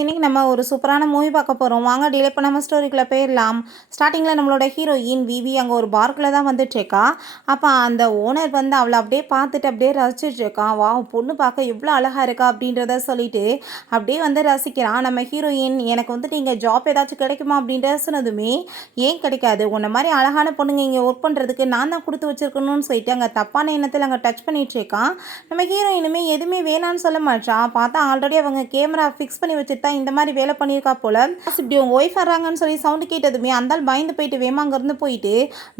இன்னைக்கு நம்ம ஒரு சூப்பரான மூவி பார்க்க போகிறோம். வாங்க டிலே பண்ணாமல் ஸ்டோரிக்குள்ளே போயிடலாம். ஸ்டார்டிங்கில் நம்மளோட ஹீரோயின் விவி அங்கே ஒரு பார்க்கில் தான் வந்துட்டுருக்கா. அப்போ அந்த ஓனர் வந்து அவளை அப்படியே பார்த்துட்டு அப்படியே ரசிச்சுட்ருக்கான். வா பொண்ணு பார்க்க எவ்வளோ அழகாக இருக்கா அப்படின்றத சொல்லிட்டு அப்படியே வந்து ரசிக்கிறான். நம்ம ஹீரோயின் எனக்கு வந்துட்டு இங்கே ஜாப் ஏதாச்சும் கிடைக்குமா அப்படின்றத சொன்னதுமே, ஏன் கிடைக்காது, உன்ன மாதிரி அழகான பொண்ணுங்க இங்கே ஒர்க் பண்ணுறதுக்கு நான் தான் கொடுத்து வச்சுருக்கணும்னு சொல்லிட்டு அங்கே தப்பான எண்ணத்தில் அங்கே டச் பண்ணிகிட்ருக்கான். நம்ம ஹீரோயினுமே எதுவுமே வேணான்னு சொல்ல மாட்டான். பார்த்தா ஆல்ரெடி அவங்க கேமரா ஃபிக்ஸ் பண்ணி வச்சுட்டு தான் இந்த மாதிரி வேலை பண்ணியிருக்கா போல. இப்படி உங்கள் ஒய்ஃப் வர்றாங்கன்னு சொல்லி சவுண்டு கேட்டதுமே அந்தால் பயந்து போயிட்டு வேமா அங்கேருந்து போயிட்டு,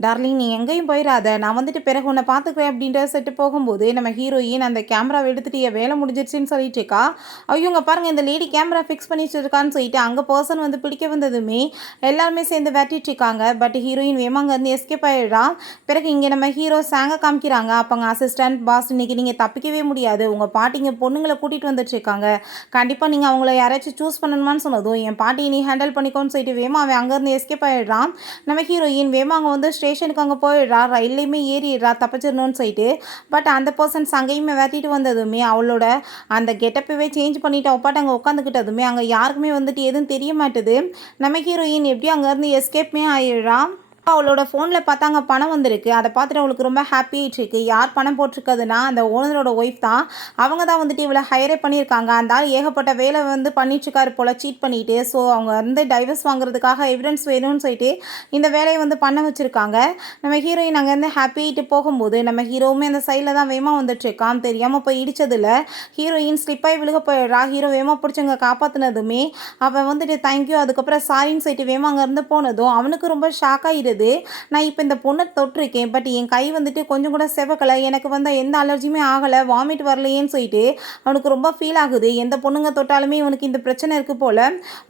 டார்லிங் நீ எங்கேயும் போயிடாத, நான் வந்துட்டு பிறகு உன்னை பார்த்துக்கிறேன் அப்படின்ற செட்டு போகும்போது நம்ம ஹீரோயின் அந்த கேமராவை எடுத்துட்டு என் வேலை முடிஞ்சிருச்சுன்னு சொல்லிட்டு இருக்கா. ஐயோங்க பாருங்க இந்த லேடி கேமரா ஃபிக்ஸ் பண்ணி வச்சிருக்கான்னு சொல்லிட்டு அங்கே பர்சன் வந்து பிடிக்க வந்ததுமே எல்லாருமே சேர்ந்து வெட்டிட்டு இருக்காங்க. பட் ஹீரோயின் வேமா அங்கேருந்து எஸ்கேப் ஆயிடுறா. பிறகு இங்கே நம்ம ஹீரோ சாங்க காமிக்கிறாங்க. அப்போங்க அசிஸ்டன்ட் பாஸ் இன்னைக்கு நீங்கள் தப்பிக்கவே முடியாது, உங்கள் பாட்டிங்க பொண்ணுங்களை கூட்டிகிட்டு வந்துட்டு இருக்காங்க, கண்டிப்பாக நீங்கள் அவங்கள யாராச்சும் சூஸ் பண்ணணுமான்னு சொன்னதும் என் பாட்டியை நீ ஹேண்டில் பண்ணிக்கோன்னு சொல்லிட்டு வேமா அவன் அங்கேருந்து எஸ்கேப் ஆகிடுறான். நம்ம ஹீரோயின் வேமா அங்கே வந்து ஸ்டேஷனுக்கு அங்கே போயிடுறா. ரயிலையுமே ஏறிடுறா தப்பிச்சிடணும்னு சொல்லிட்டு. பட் அந்த பர்சன்ஸ் அங்கேயுமே வெட்டிட்டு வந்ததுமே அவளோட அந்த கெட்டப்பவே சேஞ்ச் பண்ணிவிட்டு அப்பாட்ட அங்கே உட்காந்துக்கிட்டதுமே அங்கே யாருக்குமே வந்துட்டு எதுவும் தெரிய மாட்டுது. நம்ம ஹீரோயின் எப்படியும் அங்கேருந்து எஸ்கேப்புமே ஆயிடுறா. அவளோட ஃபோனில் பார்த்தாங்க பணம் வந்திருக்கு. அதை பார்த்துட்டு அவளுக்கு ரொம்ப ஹாப்பி ஆகிட்டுருக்கு. யார் பணம் போட்டிருக்கிறதுனா அந்த ஓனரோட ஒய்ஃப் தான். அவங்க தான் வந்துட்டு இவளை ஹையரே பண்ணியிருக்காங்க. அந்த ஆள் ஏகப்பட்ட வேலை வந்து பண்ணிட்டுருக்காரு போல் சீட் பண்ணிவிட்டு. ஸோ அவங்க வந்து டைவர்ஸ் வாங்குறதுக்காக எவிடன்ஸ் வேணும்னு சொல்லிட்டு இந்த வேலையை வந்து பண்ண வச்சுருக்காங்க. நம்ம ஹீரோயின் அங்கேருந்து ஹாப்பி ஆகிட்டு போகும்போது நம்ம ஹீரோவுமே அந்த சைடில் தான் வேமா வந்துட்டுருக்கான். தெரியாமல் போய் இடித்ததில் ஹீரோயின் ஸ்லிப்பாகி விழுக போயிடுறா. ஹீரோ வேமா பிடிச்சவங்க காப்பாற்றினதுமே அவன் வந்துட்டு தேங்க்யூ அதுக்கப்புறம் சாரின்னு சொல்லிட்டு வேமா அங்கேருந்து போனதும் அவனுக்கு ரொம்ப ஷாக் ஆகிடுது. நான் இப்போ இந்த பொண்ணை தொட்டிருக்கேன், பட் என் கை வந்துட்டு கொஞ்சம் கூட செவக்கலை, எனக்கு வந்து எந்த அலர்ஜியுமே ஆகலை, வாமிட் வரலையேன்னு சொல்லிட்டு அவனுக்கு ரொம்ப ஃபீல் ஆகுது. எந்த பொண்ணுங்க தொட்டாலுமே இவனுக்கு இந்த பிரச்சனை இருக்குது போல்.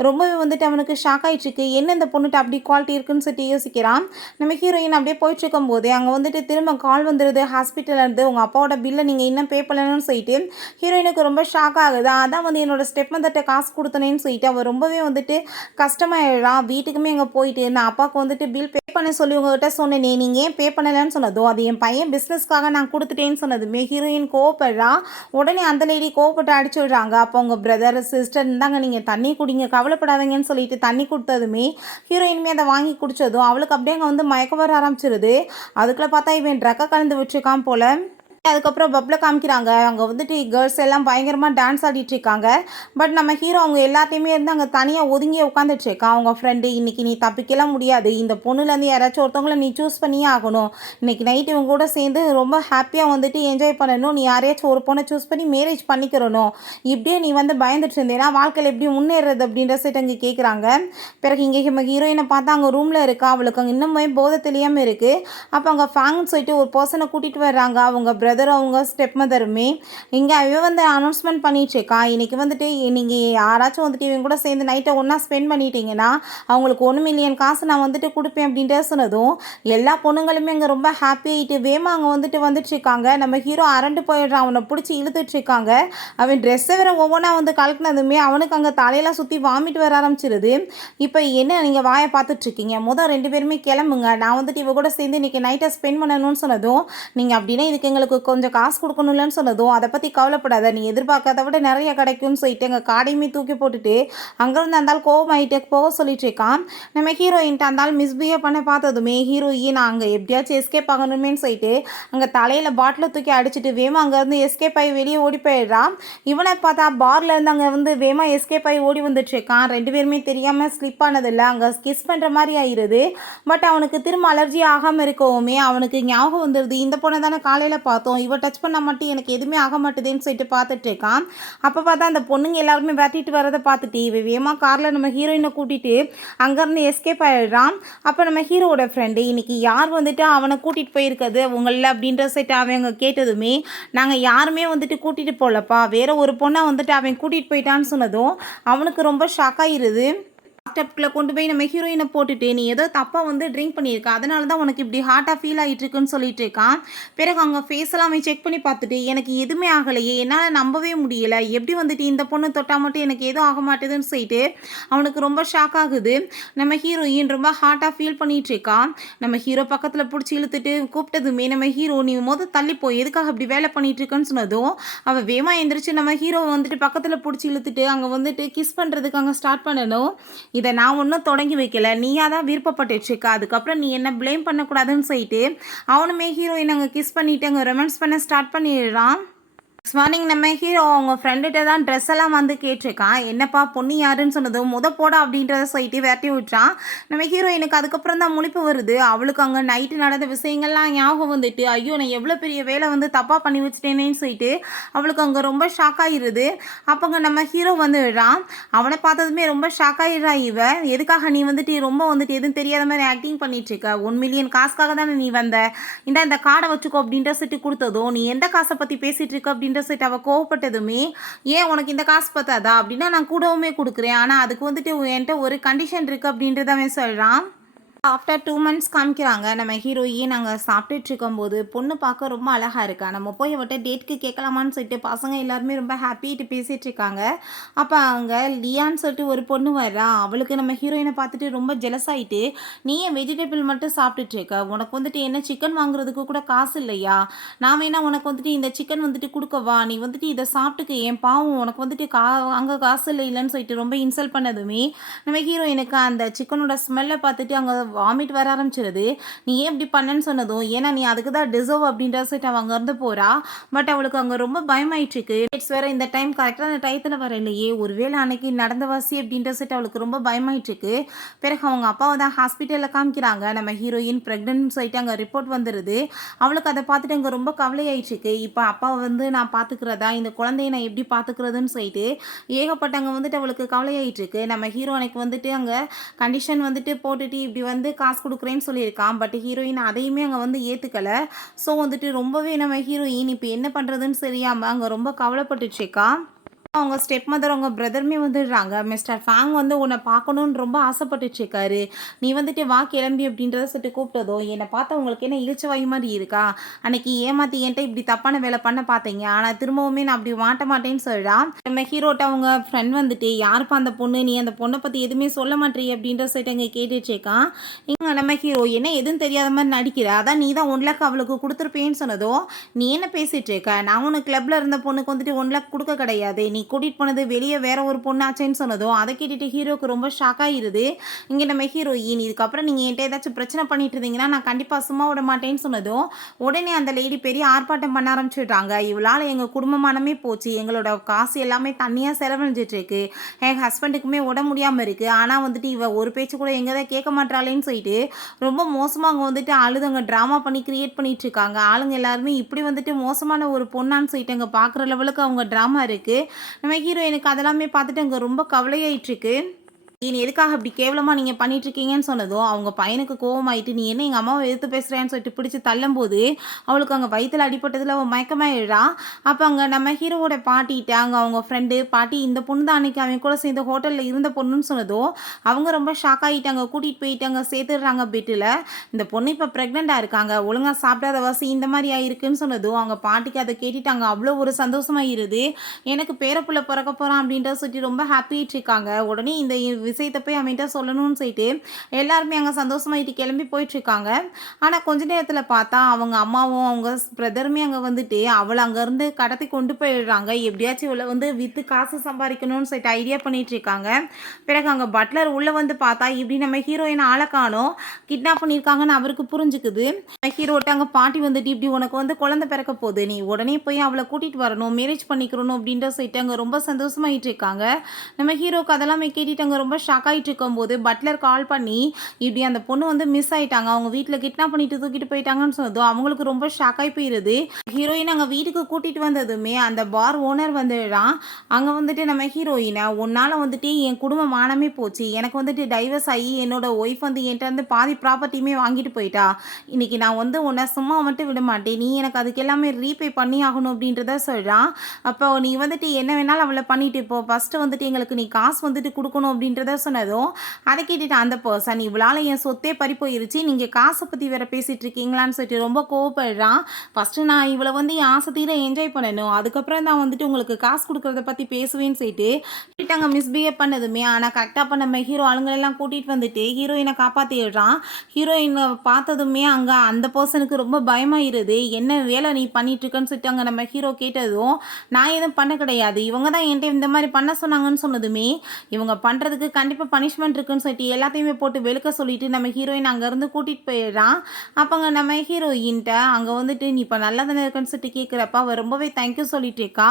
ரொம்பவே வந்துட்டு அவனுக்கு ஷாக் ஆகிட்டுருக்கு. என்ன இந்த பொண்ணுட்டு அப்படி குவாலிட்டி இருக்குன்னு சொல்லிட்டு யோசிக்கிறான். நம்ம ஹீரோயின் அப்படியே போயிட்டுருக்கும் போதே அங்கே வந்துட்டு திரும்ப கால் வந்துடுது ஹாஸ்பிட்டலேருந்து, உங்கள் அப்பாவோட பில்லை நீங்கள் இன்னும் பே பண்ணணும்னு சொல்லிட்டு ஹீரோயினுக்கு ரொம்ப ஷாக் ஆகுது. அதான் வந்து என்னோடய ஸ்டெப் வந்துட்டு காசு கொடுத்தனேன்னு சொல்லிட்டு அவள் ரொம்பவே வந்துட்டு கஷ்டமாயிடுறான். வீட்டுக்குமே அங்கே போயிட்டு நான் அப்பாவுக்கு வந்துட்டு பில் பே பண்ண சொல்லி உங்ககிட்ட சொன்னேனே, நீங்கள் ஏன் பே பண்ணலைன்னு சொன்னதும் அது என் பையன் பிஸ்னஸ்க்காக நான் கொடுத்துட்டேன்னு சொன்னதுமே ஹீரோயின் கோவப்படுறா. உடனே அந்த லேடி கோவப்பட்டு அடிச்சு விடுறாங்க. அப்போ உங்கள் பிரதர் சிஸ்டர் இருந்தாங்க, நீங்கள் தண்ணி குடிங்க கவலைப்படாதீங்கன்னு சொல்லிட்டு தண்ணி கொடுத்ததுமே ஹீரோயினுமே அதை வாங்கி குடித்ததும் அவளுக்கு அப்படியே அங்கே வந்து மயக்க வர ஆரம்பிச்சிருது. அதுக்குள்ளே பார்த்தா இவன் ட்ரக்கை கலந்து விட்டுருக்கான் போல். அதுக்கப்புறம் பப்பில் காமிக்கிறாங்க. அங்கே வந்துட்டு கேர்ள்ஸ் எல்லாம் பயங்கரமாக டான்ஸ் ஆடிட்டுருக்காங்க. பட் நம்ம ஹீரோ அவங்க எல்லாத்தையுமே இருந்து அங்கே தனியாக ஒதுங்கி உட்காந்துட்ருக்கான். அவங்க ஃப்ரெண்டு இன்றைக்கி நீ தப்பிக்கலாம் முடியாது, இந்த பொண்ணுலேருந்து யாராச்சும் ஒருத்தவங்களை நீ சூஸ் பண்ணியே ஆகணும், இன்றைக்கி நைட்டு இவங்க கூட சேர்ந்து ரொம்ப ஹாப்பியாக வந்துட்டு என்ஜாய் பண்ணணும், நீ யாரையாச்சும் ஒரு பொண்ணை சூஸ் பண்ணி மேரேஜ் பண்ணிக்கிறணும், இப்படியே நீ வந்து பயந்துட்டு இருந்தேன்னா வாழ்க்கையில் எப்படி முன்னேறது அப்படின்ற சைட் அங்கே கேட்குறாங்க. பிறகு இங்கே நம்ம ஹீரோயினை பார்த்தா அங்கே ரூமில் இருக்கா. அவளுக்கு அங்கே இன்னுமே போதை தெரியாமல் இருக்குது. அப்போ அங்கே ஃபேங்னு சொல்லிட்டு ஒரு பர்சனை கூட்டிகிட்டு வர்றாங்க. அவங்க அவங்க ஸ்டெப் மதருமே இங்கே அவ வந்து அனௌன்ஸ்மெண்ட் பண்ணிட்டுருக்கா. இன்றைக்கி வந்துட்டு நீங்கள் யாராச்சும் வந்துட்டு இவங்க கூட சேர்ந்து நைட்டை ஒன்றா ஸ்பெண்ட் பண்ணிட்டீங்கன்னா அவங்களுக்கு 1 மில்லியன் காசு நான் வந்துட்டு கொடுப்பேன் அப்படின்ற சொன்னதும் எல்லா பொண்ணுங்களுமே அங்கே ரொம்ப ஹாப்பி ஆகிட்டு வேமா அங்கே வந்துட்டுருக்காங்க. நம்ம ஹீரோ அரண்டு போயிடுறான். அவனை பிடிச்சி இழுத்துட்ருக்காங்க. அவன் ட்ரெஸ்ஸை வேற ஒவ்வொன்றா வந்து கலக்குனதுமே அவனுக்கு அங்கே தலையெல்லாம் சுற்றி வாமிட் வர ஆரம்பிச்சிருது. இப்போ என்ன நீங்கள் வாயை பார்த்துட்ருக்கீங்க, முதல் 2 பேருமே கிளம்புங்க, நான் வந்துட்டு இவ கூட சேர்ந்து இன்றைக்கி நைட்டை ஸ்பெண்ட் பண்ணணும்னு சொன்னதும் நீங்கள் அப்படின்னா இதுக்கு எங்களுக்கு கொஞ்சம் காசு கொடுக்கணும்லன்னு சொன்னதும் அதை பற்றி கவலைப்படாத, நீ எதிர்பார்க்காத விட நிறைய கிடைக்கும்னு சொல்லிட்டு எங்கள் காடையுமே தூக்கி போட்டுட்டு அங்கேருந்து அந்த கோவம் ஆகிட்டு போக சொல்லிட்டு இருக்கான். நம்ம ஹீரோயின்ட்டு அந்த மிஸ்பிஹேவ் பண்ண பார்த்ததுமே ஹீரோயின் அங்கே எப்படியாச்சும் எஸ்கேப் ஆகணுமேனு சொல்லிட்டு அங்கே தலையில் பாட்டிலை தூக்கி அடிச்சுட்டு வேமா அங்கேருந்து எஸ்கேப் ஆகி வெளியே ஓடி போயிடுறான். இவனை பார்த்தா பார்லேருந்து அங்கே வந்து வேமா எஸ்கேப் ஆகி ஓடி வந்துட்டுருக்கான். 2 பேருமே தெரியாமல் ஸ்லிப் ஆனதில்லை, அங்கே கிஸ் பண்ணுற மாதிரி ஆயிடுது. பட் அவனுக்கு திரும்ப அலர்ஜி ஆகாமல் இருக்கவுமே அவனுக்கு ஞாபகம் வந்துடுது, இந்த பொண்ணை தானே காலையில் பார்த்தோம், இவ டச் பண்ண மட்டும் எனக்கு எதுவுமே ஆக மாட்டுதுன்னு சொல்லிட்டு பார்த்துட்டு இருக்கான். அப்போ பார்த்தா அந்த பொண்ணுங்க எல்லாருமே வெட்டிட்டு வரதை பார்த்துட்டு வேமா காரில் நம்ம ஹீரோயினை கூட்டிகிட்டு அங்கேருந்து எஸ்கேப் ஆகிடுறான். அப்போ நம்ம ஹீரோவோட ஃப்ரெண்டு இன்றைக்கி யார் வந்துட்டு அவனை கூட்டிகிட்டு போயிருக்கிறது உங்களில் அப்படின்ற சைட்டு அவங்க கேட்டதுமே நாங்கள் யாருமே வந்துட்டு கூட்டிகிட்டு போகலப்பா, வேற ஒரு பொண்ணை வந்துட்டு அவன் கூட்டிகிட்டு போயிட்டான்னு சொன்னதும் அவனுக்கு ரொம்ப ஷாக் ஆகிடுது. ஸ்டெப்குள்ள கொண்டு போய் நம்ம ஹீரோயினை போட்டுட்டு நீ ஏதோ தப்பாக வந்து ட்ரிங்க் பண்ணியிருக்க, அதனால தான் உனக்கு இப்படி ஹார்ட்டாக ஃபீல் ஆகிட்டு இருக்குன்னு சொல்லிட்டு இருக்கான். பிறகு அவங்க ஃபேஸ் எல்லாம் அவன் செக் பண்ணி பார்த்துட்டு எனக்கு எதுவுமே ஆகலையே, என்னால் நம்பவே முடியல, எப்படி வந்துட்டு இந்த பொண்ணு தொட்டா மட்டும் எனக்கு எதுவும் ஆக மாட்டேதுன்னு சொல்லிட்டு அவனுக்கு ரொம்ப ஷாக் ஆகுது. நம்ம ஹீரோயின் ரொம்ப ஹார்ட்டாக ஃபீல் பண்ணிட்டு இருக்கான். நம்ம ஹீரோ பக்கத்தில் பிடிச்சி இழுத்துட்டு கூப்பிட்டதுமே நம்ம ஹீரோ நீ தள்ளிப்போ, எதுக்காக அப்படி வேலை பண்ணிட்டு இருக்கன்னு சொன்னதும் அவள் வேமா எந்திரிச்சு நம்ம ஹீரோவை வந்துட்டு பக்கத்தில் பிடிச்சி இழுத்துட்டு அங்கே வந்துட்டு கிஸ் பண்ணுறதுக்கு அங்கே ஸ்டார்ட் பண்ணணும். இதை நான் ஒன்றும் தொடங்கி வைக்கல, நீயாக தான் விருப்பப்பட்டுருச்சுக்கா, அதுக்கப்புறம் நீ என்ன ப்ளேம் பண்ணக்கூடாதுன்னு சொல்லிட்டு அவனுமே ஹீரோயின் அங்கே கிஸ் பண்ணிவிட்டு அங்கே ரொமான்ஸ் பண்ண ஸ்டார்ட் பண்ணிடுறான். மார்னிங் நம்ம ஹீரோ அவங்க ஃப்ரெண்டுகிட்ட தான் ட்ரெஸ் எல்லாம் வந்து கேட்டிருக்கான். என்னப்பா பொண்ணு யாருன்னு சொன்னதும் போடா அப்படின்றத சொல்லிட்டு விரட்டி விட்டுறான். நம்ம ஹீரோயினுக்கு அதுக்கப்புறம் தான் முழிப்பு வருது. அவளுக்கு அங்கே நைட்டு நடந்த விஷயங்கள்லாம் ஞாபகம் வந்துட்டு ஐயோ நான் எவ்வளோ பெரிய வேலை வந்து தப்பாக பண்ணி வச்சுட்டேனேன்னு சொல்லிட்டு அவளுக்கு அங்கே ரொம்ப ஷாக் ஆகிடுது. அப்போங்க நம்ம ஹீரோ வந்து விடுறான். அவனை பார்த்ததுமே ரொம்ப ஷாக் ஆகிடுறா. எதுக்காக நீ வந்துட்டு ரொம்ப வந்துட்டு எதுவும் தெரியாத மாதிரி ஆக்டிங் பண்ணிட்டு இருக்க, 1 மில்லியன் காசுக்காக தானே நீ வந்த, இந்த கார்டை வச்சுக்கோ அப்படின்ற சொல்லிட்டு கொடுத்ததும் நீ எந்த காசை பற்றி பேசிகிட்டு இருக்க அப்படின்ற சொல்லிட்டு அவள் கோவப்பட்டதுமே ஏன் உனக்கு இந்த காசு பார்த்தாதா அப்படின்னா நான் கூடவுமே கொடுக்குறேன், ஆனால் அதுக்கு வந்துட்டு என்கிட்ட ஒரு கண்டிஷன் இருக்குது அப்படின்றத அவன் சொல்கிறான். ஆஃப்டர் 2 மந்த்ஸ் காமிக்கிறாங்க. நம்ம ஹீரோயின் நாங்கள் சாப்பிட்டுட்டு இருக்கும்போது பொண்ணு பார்க்க ரொம்ப அழகாக இருக்கா, நம்ம போய் அவட்ட டேட்க்கு கேட்கலாமான்னு சொல்லிட்டு பசங்க எல்லாருமே ரொம்ப ஹாப்பிட்டு பேசிகிட்டு இருக்காங்க. அப்போ அங்கே லியான்னு சொல்லிட்டு ஒரு பொண்ணு வர்றா. அவளுக்கு நம்ம ஹீரோயினை பார்த்துட்டு ரொம்ப ஜெலஸ் ஆகிட்டு நீ ஏன் வெஜிடபிள் மட்டும் சாப்பிட்டுட்டு இருக்க, உனக்கு வந்துட்டு என்ன சிக்கன் வாங்குறதுக்கு கூட காசு இல்லையா, நான் வேணா உனக்கு வந்துட்டு இந்த சிக்கன் வந்துட்டு கொடுக்கவா, நீ வந்துட்டு இதை சாப்பிட்டுக்கு என் பாவம் உனக்கு வந்துட்டு அங்கே காசு இல்லைன்னு சொல்லிட்டு ரொம்ப இன்சல்ட் பண்ணதுமே நம்ம ஹீரோயினுக்கு அந்த சிக்கனோட ஸ்மெல்லை பார்த்துட்டு அங்கே வாமிட் வர ஆரம்பிச்சிருது. நீ ஏன் இப்படி பண்ணன்னு சொன்னதும் ஏன்னா நீ அதுக்கு தான் டிசர்வ் அப்படின்ற சொல்லிட்டு அவள் அங்கேருந்து போகிறா. பட் அவளுக்கு அங்கே ரொம்ப பயமாயிட்டுருக்கு. இட்ஸ் வேறு இந்த டைம் கரெக்டாக அந்த டயத்தில் வர இல்லையே, ஒருவேளை அன்னைக்கு நடந்த வாசி அப்படின்ற சொல்லிட்டு அவளுக்கு ரொம்ப பயமாயிட்டுருக்கு. பிறகு அவங்க அப்பாவை தான் ஹாஸ்பிட்டலில் காமிக்கிறாங்க. நம்ம ஹீரோயின் ப்ரெக்னென்ட் சொல்லிட்டு அங்கே ரிப்போர்ட் வந்துடுது. அவளுக்கு அதை பார்த்துட்டு அங்கே ரொம்ப கவலையாயிட்டுருக்கு. இப்போ அப்பாவை வந்து நான் பார்த்துக்கிறதா, இந்த குழந்தைய நான் எப்படி பார்த்துக்கிறதுன்னு சொல்லிட்டு ஏகப்பட்டவங்க வந்துட்டு அவளுக்கு கவலையாயிட்டுருக்கு. நம்ம ஹீரோ அன்னைக்கு வந்துட்டு அங்கே கண்டிஷன் வந்துட்டு போட்டுட்டு இப்படி வந்து காசு கொடுக்குறேன்னு சொல்லியிருக்கான். பட் ஹீரோயின் அதையுமே அங்கே வந்து ஏற்றுக்கலை. ஸோ வந்துட்டு ரொம்பவே நம்ம ஹீரோயின் இப்போ என்ன பண்ணுறதுன்னு தெரியாமல் அங்கே ரொம்ப கவலைப்பட்டுச்சுக்கா. அவங்க ஸ்டெப் மதர் அவங்க பிரதருமே வந்துடுறாங்க. மிஸ்டர் ஃபேங் வந்து உன்னை பார்க்கணுன்னு ரொம்ப ஆசைப்பட்டுருக்காரு, நீ வந்துட்டு வா கிளம்பி அப்படின்றத சொல்லிட்டு கூப்பிட்டதோ என்னை பார்த்தா உங்களுக்கு என்ன இழிச்சவாய் மாதிரி இருக்கா, அன்னைக்கு ஏமாற்றி என்கிட்ட இப்படி தப்பான வேலை பண்ண பார்த்தீங்க, ஆனால் திரும்பவுமே நான் அப்படி மாட்ட மாட்டேன்னு சொல்கிறான். நம்ம ஹீரோட்ட அவங்க ஃப்ரெண்ட் வந்துட்டு யாருப்பா அந்த பொண்ணு, நீ அந்த பொண்ணை பற்றி எதுவுமே சொல்ல மாட்டேறி அப்படின்ற சொல்லிட்டு அங்கே கேட்டுட்ருக்கான். இங்கே நம்ம ஹீரோ என்ன எதுவும் தெரியாத மாதிரி நடிக்கிற, அதான் நீ தான் 1 லட்சம் அவளுக்கு கொடுத்துருப்பேன்னு சொன்னதோ நீ என்ன பேசிகிட்டு இருக்க, நான் உனக்கு கிளப்பில் இருந்த பொண்ணுக்கு வந்துட்டு 1 லட்சம் கொடுக்க கிடையாது, நீ கூட்டிகிட்டு போனது வெளியே வேற ஒரு பொண்ணாச்சேன்னு சொன்னதும் அதை கேட்டுட்டு ஹீரோக்கு ரொம்ப ஷாக் ஆகிருது. இங்கே நம்ம ஹீரோயின் இதுக்கப்புறம் நீங்கள் என்கிட்ட ஏதாச்சும் பிரச்சனை பண்ணிட்டு இருந்தீங்கன்னா நான் கண்டிப்பாக சும்மா விட மாட்டேன்னு சொன்னதும் உடனே அந்த லேடி பெரிய ஆர்ப்பாட்டம் பண்ண ஆரம்பிச்சுடுறாங்க. இவளால் எங்கள் குடும்பமானமே போச்சு, எங்களோட காசு எல்லாமே தண்ணியாக செலவழிஞ்சிட்டு இருக்கு, என் ஹஸ்பண்டுக்குமே உட முடியாமல் இருக்குது, ஆனால் வந்துட்டு இவ ஒரு பேச்சு கூட எங்கே தான் கேட்க மாட்டாளேன்னு சொல்லிட்டு ரொம்ப மோசமாக அவங்க வந்துட்டு அழுதவங்க ட்ராமா பண்ணி கிரியேட் பண்ணிட்டு இருக்காங்க. ஆளுங்க எல்லாருமே இப்படி வந்துட்டு மோசமான ஒரு பொண்ணான்னு சொல்லிட்டு அங்கே பார்க்குற லெவலுக்கு அவங்க ட்ராமா இருக்குது. நம்ம ஹீரோயினுக்கு அதெல்லாமே பார்த்துட்டு அங்கே ரொம்ப கவலையாயிட்டுருக்கு. நீ எதுக்காக அப்படி கேவலமாக நீங்கள் பண்ணிகிட்ருக்கீங்கன்னு சொன்னதும் அவங்க பையனுக்கு கோவமாயிட்டு நீ என்ன எங்கள் அம்மாவை எதிர்த்து பேசுகிறேன்னு சொல்லிட்டு பிடிச்சி தள்ளும்போது அவளுக்கு அங்கே வயிற்றில் அடிப்பட்டதில் அவள் மயக்கமாயிடுறா. அப்போ அங்கே நம்ம ஹீரோவோட பாட்டிகிட்ட அங்கே அவங்க ஃப்ரெண்டு பாட்டி இந்த பொண்ணு தான் அன்றைக்கி அவன் கூட சேர்ந்து ஹோட்டலில் இருந்த பொண்ணுன்னு சொன்னதும் அவங்க ரொம்ப ஷாக் ஆகிட்டாங்க. கூட்டிகிட்டு போயிட்டு அங்கே சேர்த்துடுறாங்க பெட்டில். இந்த பொண்ணு இப்போ ப்ரெக்னெண்ட்டாக இருக்காங்க, ஒழுங்காக சாப்பிடாத வாசி இந்த மாதிரி ஆயிருக்குன்னு சொன்னதும் அவங்க பாட்டிக்கு அதை கேட்டுட்டாங்க. அவ்வளோ ஒரு சந்தோஷமாயிருது. எனக்கு பேரப்புள்ள பிறக்க போகிறான் அப்படின்றத சொல்லி ரொம்ப ஹாப்பியாகிட்டு இருக்காங்க. உடனே இந்த விஷயத்தை போய் அவன்கிட்ட சொல்லணும்னு சொல்லிட்டு எல்லாருமே அங்கே சந்தோஷமாயிட்டு கிளம்பி போயிட்டுருக்காங்க. ஆனால் கொஞ்ச நேரத்தில் பார்த்தா அவங்க அம்மாவும் அவங்க பிரதருமே அங்கே வந்துட்டு அவளை அங்கேருந்து கடத்தி கொண்டு போயிடுறாங்க. எப்படியாச்சும் இவளை வந்து விற்று காசு சம்பாதிக்கணும்னு சொல்லிட்டு ஐடியா பண்ணிகிட்ருக்காங்க. பிறகு அங்கே பட்லர் உள்ளே வந்து பார்த்தா இப்படி நம்ம ஹீரோயின் ஆளை காணோம், கிட்னாப் பண்ணியிருக்காங்கன்னு அவருக்கு புரிஞ்சுக்குது. ஹீரோட்ட அங்கே பாட்டி வந்துட்டு இப்படி உனக்கு வந்து குழந்தை பிறக்க போகுது, நீ உடனே போய் அவளை கூட்டிகிட்டு வரணும், மேரேஜ் பண்ணிக்கிறணும் அப்படின்ற சொல்லிட்டு அங்கே ரொம்ப சந்தோஷமாயிட்டு இருக்காங்க. நம்ம ஹீரோக்கு அதெல்லாமே கேட்டுட்டு அங்கே ரொம்ப ஷாக் ஆகிட்டு இருக்கும்போது பட்லர் கால் பண்ணி இப்படி அந்த பொண்ணு வந்து மிஸ் ஆகிட்டாங்க, அவங்க வீட்டில் கிட்னாப் பண்ணிட்டு தூக்கிட்டு போயிட்டாங்கன்னு சொன்னதும் அவங்களுக்கு ரொம்ப ஷாக் ஆகி போயிடுது. ஹீரோயின் அங்கே வீட்டுக்கு கூட்டிகிட்டு வந்ததுமே அந்த பார் ஓனர் வந்துடுறான். அங்கே வந்துட்டு நம்ம ஹீரோயினை உன்னால் வந்துட்டு என் குடும்ப மானமே போச்சு, எனக்கு வந்துட்டு டைவர்ஸ் ஆகி என்னோட ஒய்ஃப் வந்து என்கிட்ட வந்து பாதி ப்ராப்பர்ட்டியுமே வாங்கிட்டு போயிட்டா, இன்னைக்கு நான் வந்து உன்னை சும்மா மட்டும் விட மாட்டேன், நீ எனக்கு அதுக்கு எல்லாமே ரீபே பண்ணி ஆகணும் அப்படின்றத சொல்கிறான். அப்போ நீ வந்துட்டு என்ன வேணாலும் அவளை பண்ணிட்டு இப்போ ஃபஸ்ட்டு வந்துட்டு எங்களுக்கு நீ காசு வந்துட்டு கொடுக்கணும் அப்படின்றத அப்படின்றத சொன்னதும் அதை கேட்டுட்டு அந்த பர்சன் இவளால் என் சொத்தே பறி போயிருச்சு, நீங்கள் காசை பற்றி வேற பேசிகிட்டு இருக்கீங்களான்னு சொல்லிட்டு ரொம்ப கோவப்படுறான். ஃபஸ்ட்டு நான் இவளை வந்து என் ஆசை தீர என்ஜாய் பண்ணணும், அதுக்கப்புறம் தான் வந்துட்டு உங்களுக்கு காசு கொடுக்குறத பற்றி பேசுவேன்னு சொல்லிட்டு கிட்டாங்க மிஸ்பிஹேவ் பண்ணதுமே. ஆனால் கரெக்டாக இப்போ நம்ம ஹீரோ ஆளுங்களெல்லாம் கூட்டிகிட்டு வந்துட்டு ஹீரோயினை காப்பாற்றிடுறான். ஹீரோயினை பார்த்ததுமே அங்கே அந்த பர்சனுக்கு ரொம்ப பயமாயிருது. என்ன வேலை நீ பண்ணிட்டுருக்கன்னு சொல்லிட்டு அங்கே நம்ம ஹீரோ கேட்டதும் நான் எதுவும் பண்ண கிடையாது, இவங்க தான் என்கிட்ட இந்த மாதிரி பண்ண சொன்னாங்கன்னு சொன்னதுமே இவங்க பண்ணுறதுக்கு கண்டிப்பாக பனிஷ்மெண்ட் இருக்குன்னு சொல்லிட்டு எல்லாத்தையுமே போட்டு வெளுக்க சொல்லிட்டு நம்ம ஹீரோயின் அங்கேருந்து கூட்டிகிட்டு போயிடுறான். அப்போங்க நம்ம ஹீரோயின்ட்ட அங்கே வந்துட்டு நீ இப்போ நல்லா தானே இருக்குன்னு சொல்லிட்டு கேட்குறப்ப அவள் ரொம்பவே தேங்க்யூ சொல்லிட்டு இருக்கா.